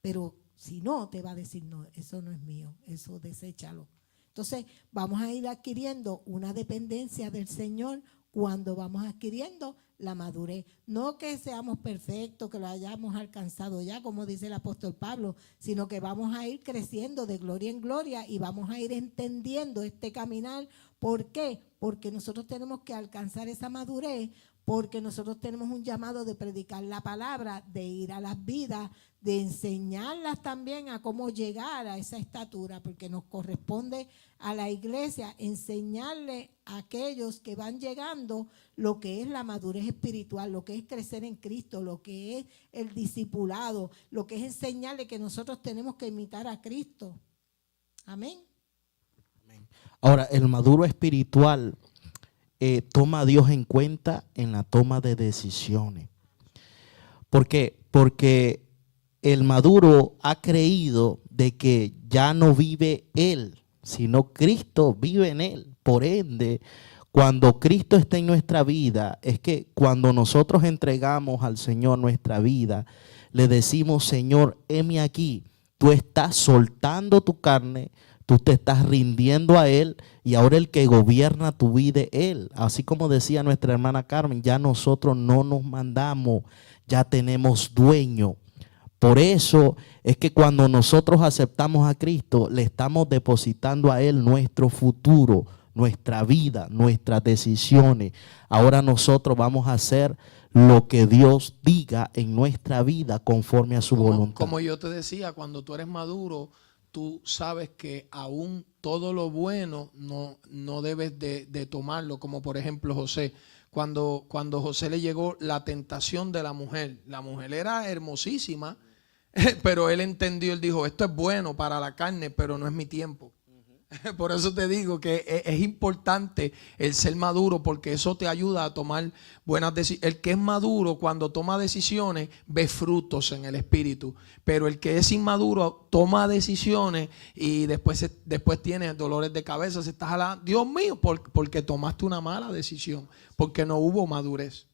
pero si no, te va a decir, no, eso no es mío, eso deséchalo. Entonces vamos a ir adquiriendo una dependencia del Señor cuando vamos adquiriendo la madurez. No que seamos perfectos, que lo hayamos alcanzado ya, como dice el apóstol Pablo, sino que vamos a ir creciendo de gloria en gloria y vamos a ir entendiendo este caminar. ¿Por qué? Porque nosotros tenemos que alcanzar esa madurez, porque nosotros tenemos un llamado de predicar la palabra, de ir a las vidas, de enseñarlas también a cómo llegar a esa estatura, porque nos corresponde a la iglesia enseñarle a aquellos que van llegando lo que es la madurez espiritual, lo que es crecer en Cristo, lo que es el discipulado, lo que es enseñarle que nosotros tenemos que imitar a Cristo. Amén. Ahora, el maduro espiritual toma a Dios en cuenta en la toma de decisiones. ¿Por qué? Porque el maduro ha creído de que ya no vive él, sino Cristo vive en él. Por ende, cuando Cristo está en nuestra vida, es que cuando nosotros entregamos al Señor nuestra vida, le decimos, Señor, heme aquí, tú estás soltando tu carne, tú te estás rindiendo a Él y ahora el que gobierna tu vida es Él. Así como decía nuestra hermana Carmen, ya nosotros no nos mandamos, ya tenemos dueño. Por eso es que cuando nosotros aceptamos a Cristo, le estamos depositando a Él nuestro futuro, nuestra vida, nuestras decisiones. Ahora nosotros vamos a hacer lo que Dios diga en nuestra vida conforme a su voluntad. Como yo te decía, cuando tú eres maduro, tú sabes que aún todo lo bueno no debes de tomarlo. Como por ejemplo José. Cuando José le llegó la tentación de la mujer era hermosísima, pero él entendió, él dijo, esto es bueno para la carne, pero no es mi tiempo. Por eso te digo que es importante el ser maduro, porque eso te ayuda a tomar buenas decisiones. El que es maduro, cuando toma decisiones, ve frutos en el espíritu. Pero el que es inmaduro toma decisiones y después tiene dolores de cabeza. Se está jalando. Dios mío, porque tomaste una mala decisión, porque no hubo madurez.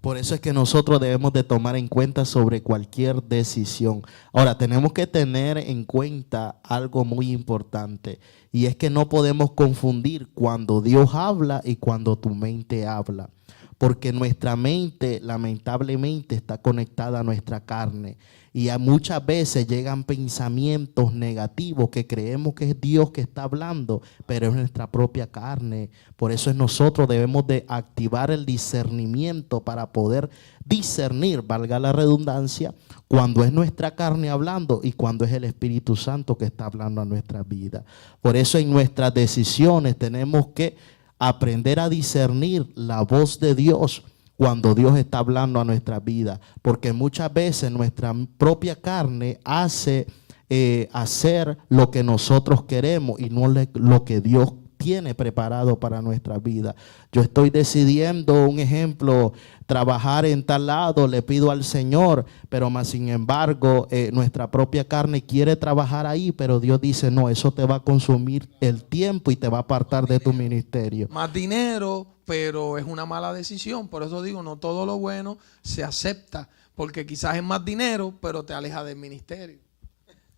Por eso es que nosotros debemos de tomar en cuenta sobre cualquier decisión. Ahora, tenemos que tener en cuenta algo muy importante, y es que no podemos confundir cuando Dios habla y cuando tu mente habla. Porque nuestra mente, lamentablemente, está conectada a nuestra carne. Y muchas veces llegan pensamientos negativos que creemos que es Dios que está hablando, pero es nuestra propia carne. Por eso nosotros debemos de activar el discernimiento para poder discernir, valga la redundancia, cuando es nuestra carne hablando y cuando es el Espíritu Santo que está hablando a nuestra vida. Por eso en nuestras decisiones tenemos que aprender a discernir la voz de Dios cuando Dios está hablando a nuestra vida, porque muchas veces nuestra propia carne hace hacer lo que nosotros queremos y no lo que Dios tiene preparado para nuestra vida. Yo estoy decidiendo, un ejemplo, trabajar en tal lado, le pido al Señor, pero más sin embargo nuestra propia carne quiere trabajar ahí, pero Dios dice, no, eso te va a consumir el tiempo y te va a apartar de tu ministerio. Más dinero, pero es una mala decisión. Por eso digo, no todo lo bueno se acepta, porque quizás es más dinero, pero te aleja del ministerio.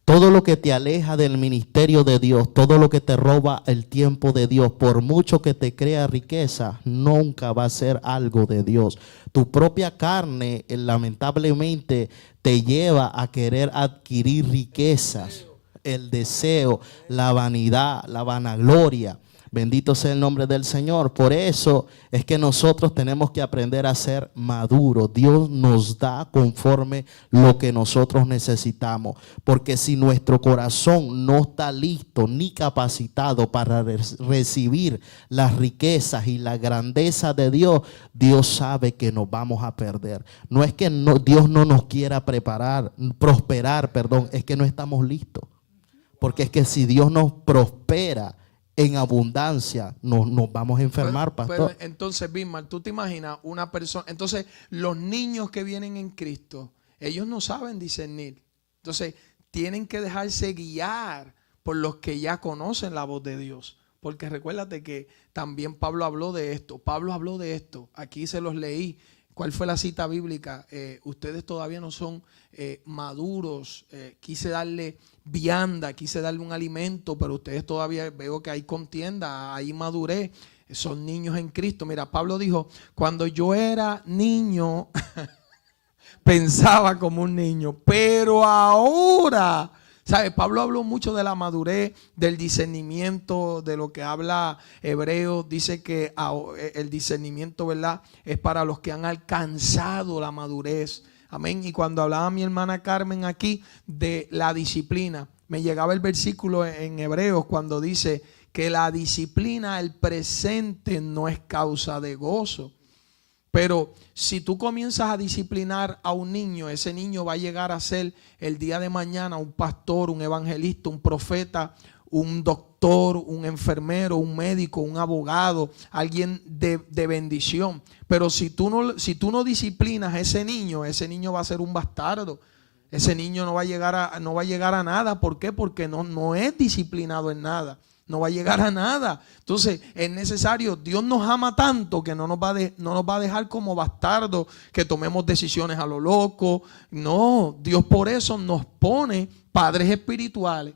Todo lo que te aleja del ministerio de Dios, todo lo que te roba el tiempo de Dios, por mucho que te crea riqueza, nunca va a ser algo de Dios. Tu propia carne, lamentablemente, te lleva a querer adquirir riquezas, el deseo, la vanidad, la vanagloria. Bendito sea el nombre del Señor. Por eso es que nosotros tenemos que aprender a ser maduros. Dios nos da conforme lo que nosotros necesitamos. Porque si nuestro corazón no está listo ni capacitado para recibir las riquezas y la grandeza de Dios, Dios sabe que nos vamos a perder. No es que Dios no nos quiera prosperar, es que no estamos listos. Porque es que si Dios nos prospera en abundancia, nos vamos a enfermar, pastor. Pero entonces, Bismarck, tú te imaginas una persona, entonces los niños que vienen en Cristo, ellos no saben discernir. Entonces, tienen que dejarse guiar por los que ya conocen la voz de Dios. Porque recuérdate que también Pablo habló de esto. Aquí se los leí. ¿Cuál fue la cita bíblica? Ustedes todavía no son maduros. Quise darle vianda, quise darle un alimento, pero ustedes todavía veo que hay contienda, hay madurez. Son niños en Cristo. Mira, Pablo dijo, cuando yo era niño, pensaba como un niño, pero ahora... ¿Sabe? Pablo habló mucho de la madurez, del discernimiento, de lo que habla Hebreos. Dice que el discernimiento, ¿verdad?, es para los que han alcanzado la madurez. Amén. Y cuando hablaba mi hermana Carmen aquí de la disciplina, me llegaba el versículo en Hebreos cuando dice que la disciplina, el presente, no es causa de gozo. Pero si tú comienzas a disciplinar a un niño, ese niño va a llegar a ser el día de mañana un pastor, un evangelista, un profeta, un doctor, un enfermero, un médico, un abogado, alguien de bendición. Pero si tú no disciplinas a ese niño va a ser un bastardo. Ese niño no va a llegar a nada. ¿Por qué? Porque no es disciplinado en nada. No va a llegar a nada. Entonces es necesario, Dios nos ama tanto que no nos va a dejar como bastardos, que tomemos decisiones a lo loco. No, Dios por eso nos pone padres espirituales.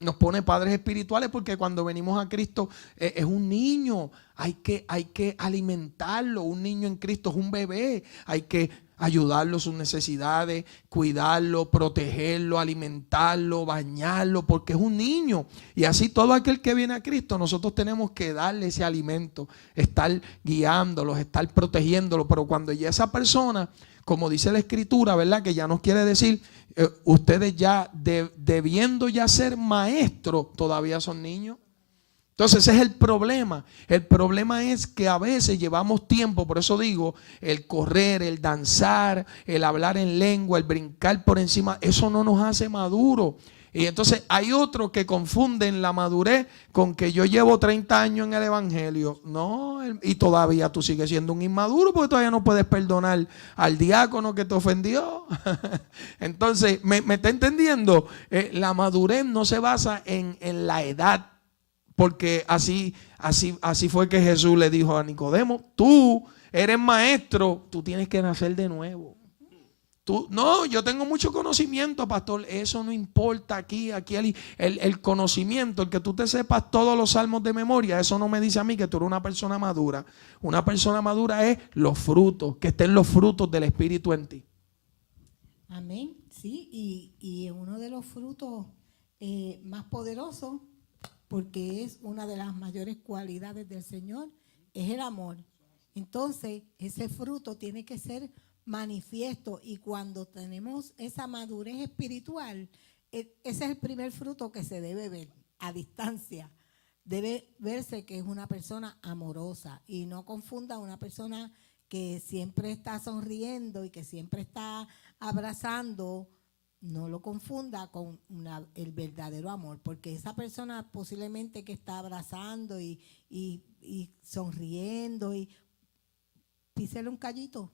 Nos pone padres espirituales porque cuando venimos a Cristo es un niño. Hay que alimentarlo. Un niño en Cristo es un bebé. Hay que ayudarlo, sus necesidades, cuidarlo, protegerlo, alimentarlo, bañarlo, porque es un niño. Y así todo aquel que viene a Cristo, nosotros tenemos que darle ese alimento, estar guiándolos, estar protegiéndolo. Pero cuando ya esa persona, como dice la Escritura, ¿verdad?, que ya nos quiere decir, ustedes ya debiendo ya ser maestros, todavía son niños. Entonces ese es el problema. El problema es que a veces llevamos tiempo, por eso digo, el correr, el danzar, el hablar en lengua, el brincar por encima, eso no nos hace maduros. Y entonces hay otros que confunden la madurez con que yo llevo 30 años en el evangelio. No, y todavía tú sigues siendo un inmaduro porque todavía no puedes perdonar al diácono que te ofendió. Entonces, ¿me está entendiendo? La madurez no se basa en la edad, porque así fue que Jesús le dijo a Nicodemo: tú eres maestro, tú tienes que nacer de nuevo. No, yo tengo mucho conocimiento, pastor. Eso no importa aquí el conocimiento, el que tú te sepas todos los salmos de memoria, eso no me dice a mí que tú eres una persona madura. Una persona madura es los frutos, que estén los frutos del Espíritu en ti. Amén. Sí, y uno de los frutos más poderosos, porque es una de las mayores cualidades del Señor, es el amor. Entonces, ese fruto tiene que ser manifiesto, y cuando tenemos esa madurez espiritual, ese es el primer fruto que se debe ver a distancia. Debe verse que es una persona amorosa, y no confunda una persona que siempre está sonriendo y que siempre está abrazando. No lo confunda con el verdadero amor, porque esa persona posiblemente que está abrazando y sonriendo, y písele un callito.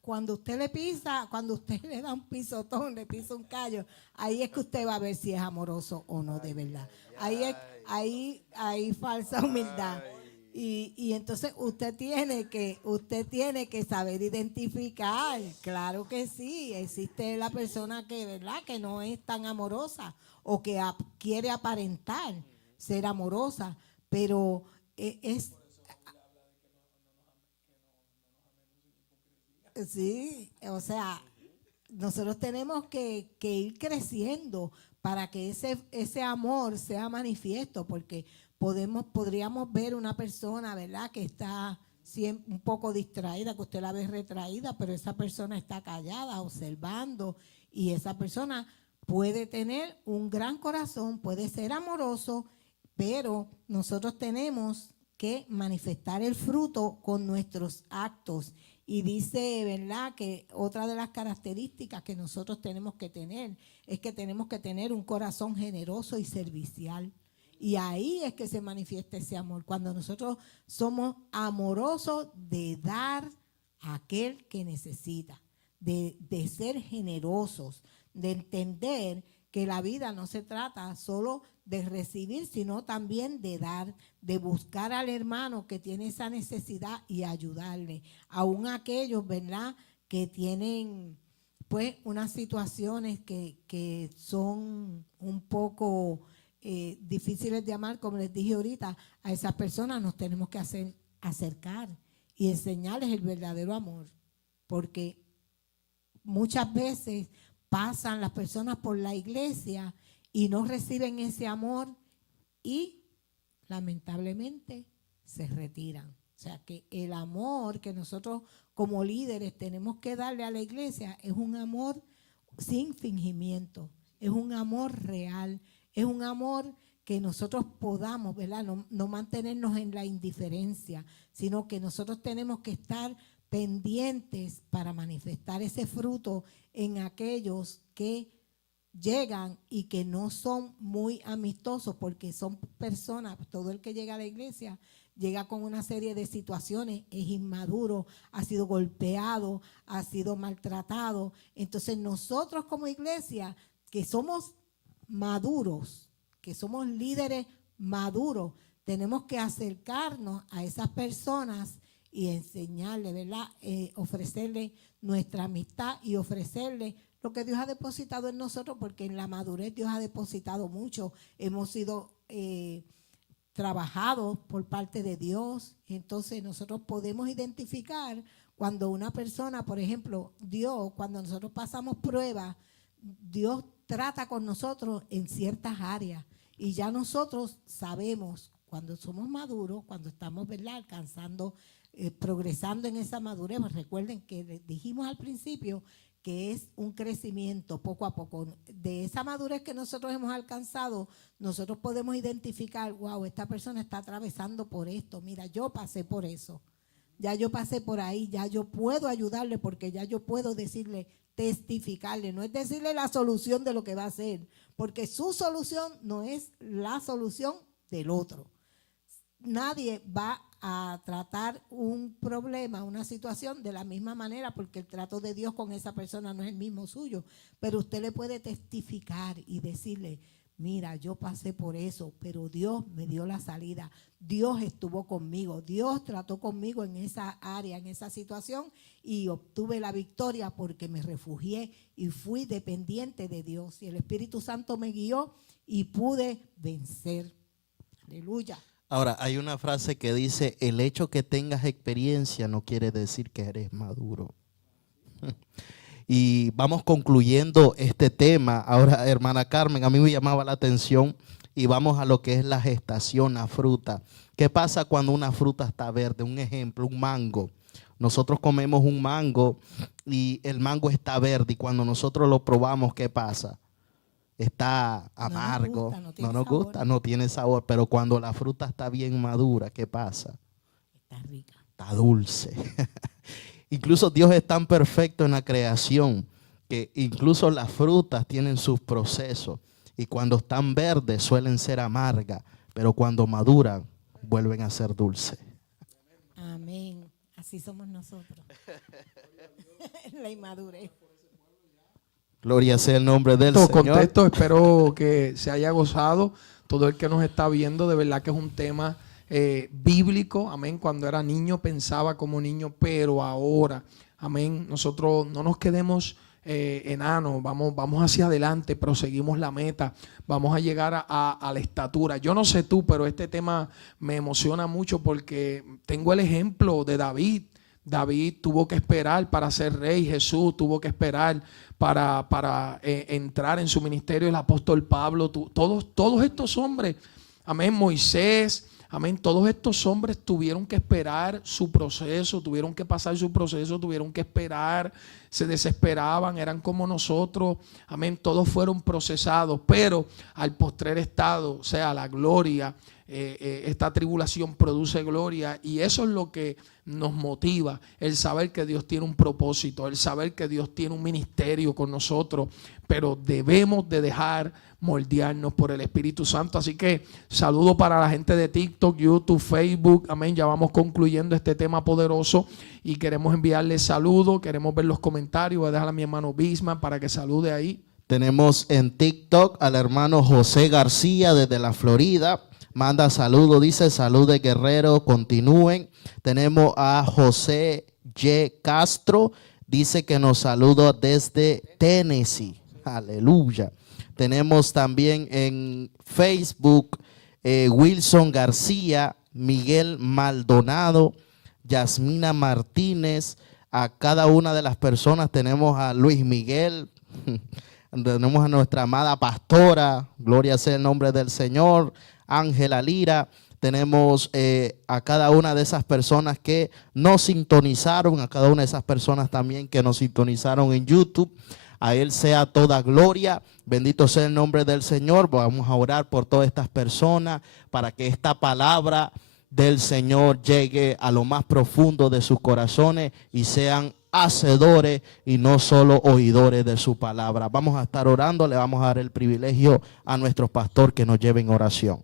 Cuando usted le pisa, cuando usted le da un pisotón, le pisa un callo, ahí es que usted va a ver si es amoroso o no de verdad. Ahí falsa humildad. Y entonces usted tiene que saber identificar. Claro que sí, existe la persona que, ¿verdad?, que no es tan amorosa o que quiere aparentar ser amorosa, pero es... Sí, o sea, nosotros tenemos que ir creciendo para que ese amor sea manifiesto, porque podríamos ver una persona, ¿verdad?, que está un poco distraída, que usted la ve retraída, pero esa persona está callada, observando, y esa persona puede tener un gran corazón, puede ser amoroso, pero nosotros tenemos que manifestar el fruto con nuestros actos. Y dice, ¿verdad?, que otra de las características que nosotros tenemos que tener es que tenemos que tener un corazón generoso y servicial. Y ahí es que se manifiesta ese amor, cuando nosotros somos amorosos de dar a aquel que necesita, de ser generosos, de entender que la vida no se trata solo de recibir, sino también de dar, de buscar al hermano que tiene esa necesidad y ayudarle. Aún aquellos, ¿verdad?, que tienen pues unas situaciones que son un poco difíciles de amar, como les dije ahorita, a esas personas nos tenemos que acercar y enseñarles el verdadero amor, porque muchas veces pasan las personas por la iglesia y no reciben ese amor y lamentablemente se retiran. O sea que el amor que nosotros como líderes tenemos que darle a la iglesia es un amor sin fingimiento, es un amor real, es un amor que nosotros podamos, ¿verdad?, no mantenernos en la indiferencia, sino que nosotros tenemos que estar pendientes para manifestar ese fruto en aquellos que llegan y que no son muy amistosos, porque son personas, todo el que llega a la iglesia llega con una serie de situaciones, es inmaduro, ha sido golpeado, ha sido maltratado. Entonces nosotros como iglesia, que somos maduros, que somos líderes maduros, tenemos que acercarnos a esas personas y enseñarles, ¿verdad?, ofrecerles nuestra amistad y ofrecerles lo que Dios ha depositado en nosotros, porque en la madurez Dios ha depositado mucho. Hemos sido trabajados por parte de Dios. Entonces nosotros podemos identificar cuando una persona, por ejemplo, Dios, cuando nosotros pasamos pruebas, Dios trata con nosotros en ciertas áreas, y ya nosotros sabemos cuando somos maduros, cuando estamos, ¿verdad?, alcanzando, progresando en esa madurez. Pues recuerden que dijimos al principio que es un crecimiento poco a poco. De esa madurez que nosotros hemos alcanzado, nosotros podemos identificar, wow, esta persona está atravesando por esto, mira, yo pasé por eso, ya yo pasé por ahí, ya yo puedo ayudarle, porque ya yo puedo decirle, testificarle, no es decirle la solución de lo que va a hacer, porque su solución no es la solución del otro. Nadie va a tratar un problema, una situación de la misma manera, porque el trato de Dios con esa persona no es el mismo suyo, pero usted le puede testificar y decirle: mira, yo pasé por eso, pero Dios me dio la salida, Dios estuvo conmigo, Dios trató conmigo en esa área, en esa situación, y obtuve la victoria porque me refugié y fui dependiente de Dios, y el Espíritu Santo me guió y pude vencer. Aleluya. Ahora, hay una frase que dice: el hecho que tengas experiencia no quiere decir que eres maduro. Y vamos concluyendo este tema. Ahora, hermana Carmen, a mí me llamaba la atención y vamos a lo que es la gestación, la fruta. ¿Qué pasa cuando una fruta está verde? Un ejemplo, un mango. Nosotros comemos un mango y el mango está verde, y cuando nosotros lo probamos, ¿qué pasa? Está amargo, no nos gusta, no tiene sabor, pero cuando la fruta está bien madura, ¿qué pasa? Está rica. Está dulce. Incluso Dios es tan perfecto en la creación que incluso las frutas tienen sus procesos, y cuando están verdes suelen ser amargas, pero cuando maduran vuelven a ser dulces. Amén. Así somos nosotros. La inmadurez. Gloria sea el nombre del Señor. Contexto, espero que se haya gozado todo el que nos está viendo. De verdad que es un tema bíblico, amén. Cuando era niño pensaba como niño, pero ahora, amén, nosotros no nos quedemos enanos, vamos hacia adelante, proseguimos la meta, vamos a llegar a la estatura. Yo no sé tú, pero este tema me emociona mucho porque tengo el ejemplo de David. David tuvo que esperar para ser rey, Jesús tuvo que esperar para entrar en su ministerio, el apóstol Pablo, todos estos hombres, amén, Moisés, amén, todos estos hombres tuvieron que esperar su proceso, tuvieron que pasar su proceso, tuvieron que esperar, se desesperaban, eran como nosotros, amén, todos fueron procesados, pero al postrer estado, o sea, la gloria, esta tribulación produce gloria, y eso es lo que nos motiva, el saber que Dios tiene un propósito, el saber que Dios tiene un ministerio con nosotros, pero debemos de dejar moldearnos por el Espíritu Santo. Así que saludo para la gente de TikTok, YouTube, Facebook, amén. Ya vamos concluyendo este tema poderoso y queremos enviarles saludos, queremos ver los comentarios. Voy a dejar a mi hermano Bismarck para que salude ahí. Tenemos en TikTok al hermano José García desde la Florida. Manda saludos, dice: salud de guerrero, continúen. Tenemos a José Y. Castro, dice que nos saluda desde Tennessee. Aleluya. Tenemos también en Facebook Wilson García, Miguel Maldonado, Yasmina Martínez. A cada una de las personas tenemos a Luis Miguel, tenemos a nuestra amada pastora, gloria sea el nombre del Señor, Ángela Lira. Tenemos a cada una de esas personas que nos sintonizaron, a cada una de esas personas también que nos sintonizaron en YouTube. A Él sea toda gloria, bendito sea el nombre del Señor. Vamos a orar por todas estas personas para que esta palabra del Señor llegue a lo más profundo de sus corazones y sean hacedores y no solo oidores de su palabra. Vamos a estar orando, le vamos a dar el privilegio a nuestro pastor que nos lleve en oración.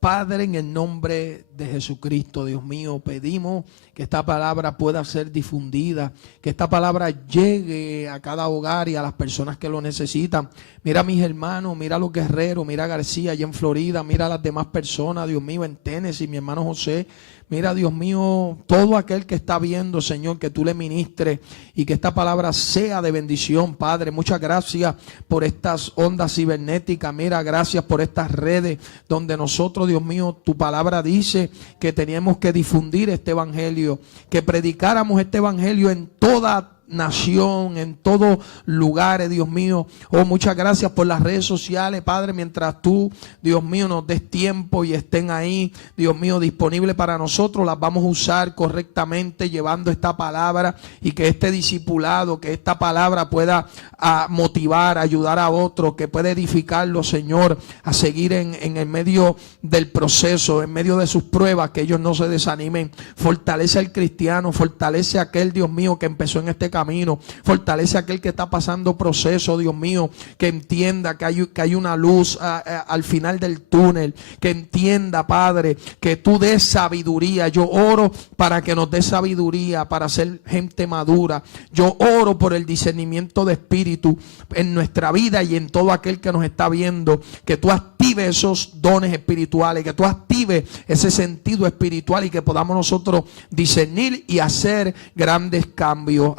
Padre, en el nombre de Jesucristo, Dios mío, pedimos que esta palabra pueda ser difundida, que esta palabra llegue a cada hogar y a las personas que lo necesitan. Mira a mis hermanos, mira a los guerreros, mira a García allá en Florida, mira a las demás personas, Dios mío, en Tennessee, mi hermano José. Mira, Dios mío, todo aquel que está viendo, Señor, que tú le ministres y que esta palabra sea de bendición, Padre. Muchas gracias por estas ondas cibernéticas. Mira, gracias por estas redes donde nosotros, Dios mío, tu palabra dice que teníamos que difundir este evangelio, que predicáramos este evangelio en toda nación, en todos lugares, Dios mío. Oh, muchas gracias por las redes sociales, Padre, mientras tú, Dios mío, nos des tiempo y estén ahí, Dios mío, disponibles para nosotros, las vamos a usar correctamente, llevando esta palabra, y que este discipulado, que esta palabra pueda motivar, ayudar a otros, que pueda edificarlos, Señor, a seguir en el medio del proceso, en medio de sus pruebas, que ellos no se desanimen. Fortalece al cristiano, fortalece a aquel, Dios mío, que empezó en este camino, camino. Fortalece a aquel que está pasando proceso, Dios mío, que entienda que hay una luz al final del túnel, que entienda, Padre, que tú des sabiduría. Yo oro para que nos des sabiduría para ser gente madura. Yo oro por el discernimiento de espíritu en nuestra vida y en todo aquel que nos está viendo, que tú actives esos dones espirituales, que tú actives ese sentido espiritual y que podamos nosotros discernir y hacer grandes cambios,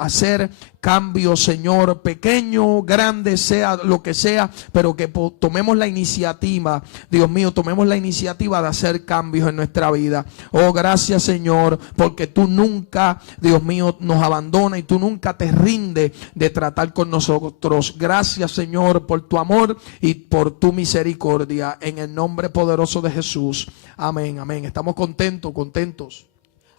Señor, pequeño, grande, sea lo que sea, pero que tomemos la iniciativa, Dios mío, tomemos la iniciativa de hacer cambios en nuestra vida. Oh, gracias, Señor, porque tú nunca, Dios mío, nos abandonas y tú nunca te rindes de tratar con nosotros. Gracias, Señor, por tu amor y por tu misericordia, en el nombre poderoso de Jesús. Amén, amén. Estamos contentos.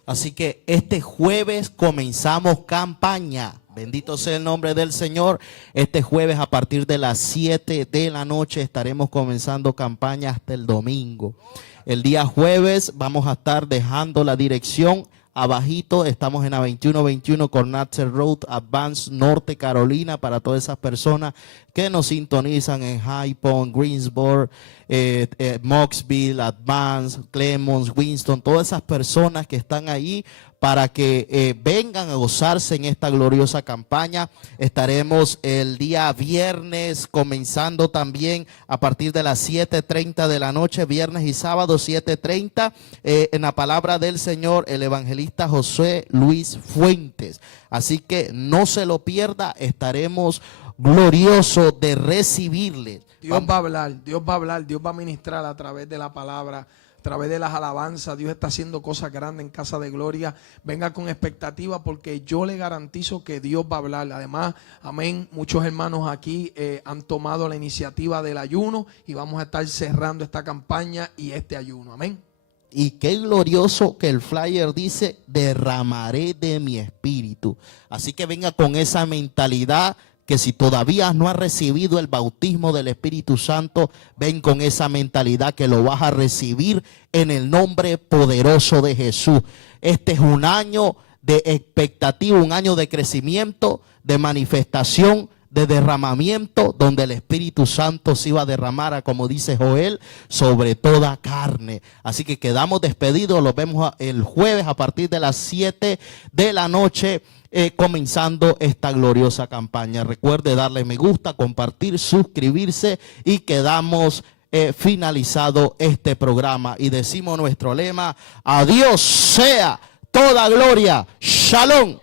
Así que este jueves comenzamos campaña. Bendito sea el nombre del Señor. Este jueves a partir de las 7 de la noche estaremos comenzando campaña hasta el domingo. El día jueves vamos a estar dejando la dirección abajito. Estamos en la 2121 Cornatzer Road, Advance, Norte Carolina, para todas esas personas que nos sintonizan en High Point, Greensboro, Moxville, Advance, Clemons, Winston, todas esas personas que están ahí, para que vengan a gozarse en esta gloriosa campaña. Estaremos el día viernes comenzando también a partir de las 7:30 de la noche, viernes y sábado 7:30, en la palabra del Señor, el evangelista José Luis Fuentes. Así que no se lo pierda, estaremos gloriosos de recibirle. Dios va a hablar, Dios va a ministrar a través de la palabra, a través de las alabanzas. Dios está haciendo cosas grandes en Casa de Gloria. Venga con expectativa, porque yo le garantizo que Dios va a hablar. Además, amén, muchos hermanos aquí han tomado la iniciativa del ayuno y vamos a estar cerrando esta campaña y este ayuno. Amén. Y qué glorioso que el flyer dice: derramaré de mi espíritu. Así que venga con esa mentalidad, que si todavía no has recibido el bautismo del Espíritu Santo, ven con esa mentalidad que lo vas a recibir en el nombre poderoso de Jesús. Este es un año de expectativa, un año de crecimiento, de manifestación, de derramamiento, donde el Espíritu Santo se iba a derramar, como dice Joel, sobre toda carne. Así que quedamos despedidos. Los vemos el jueves a partir de las 7 de la noche. Comenzando esta gloriosa campaña. Recuerde darle me gusta, compartir, suscribirse, y quedamos finalizado este programa y decimos nuestro lema: a Dios sea toda gloria. Shalom.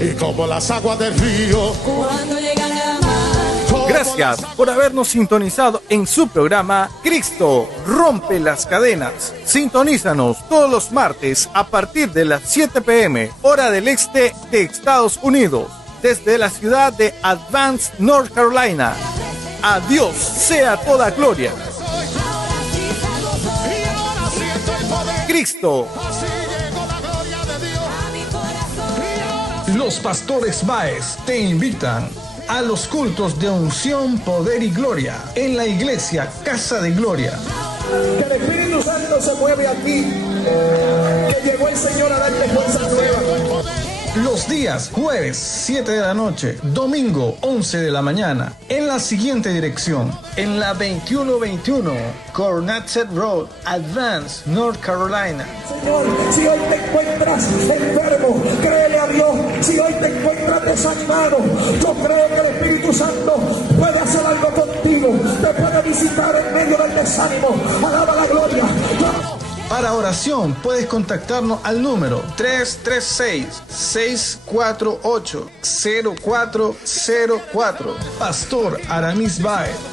Y como las aguas del río cuando llegan a mar. Gracias por habernos sintonizado en su programa Cristo Rompe las Cadenas. Sintonízanos todos los martes a partir de las 7 p.m. hora del este de Estados Unidos, desde la ciudad de Advance, North Carolina. A Dios sea toda gloria. Cristo. Los pastores Báez te invitan a los cultos de unción, poder y gloria en la iglesia Casa de Gloria. Que el Espíritu Santo se mueve aquí. Que llegó el Señor a darte fuerza nueva. Los días jueves 7 de la noche, domingo 11 de la mañana, en la siguiente dirección, en la 2121 Cornetset Road, Advance, North Carolina. Señor, si hoy te encuentras enfermo, créele a Dios. Si hoy te encuentras desanimado, yo creo que el Espíritu Santo puede hacer algo contigo, te puede visitar en medio del desánimo. Alaba la gloria. Para oración puedes contactarnos al número 336-648-0404. Pastor Aramis Baez.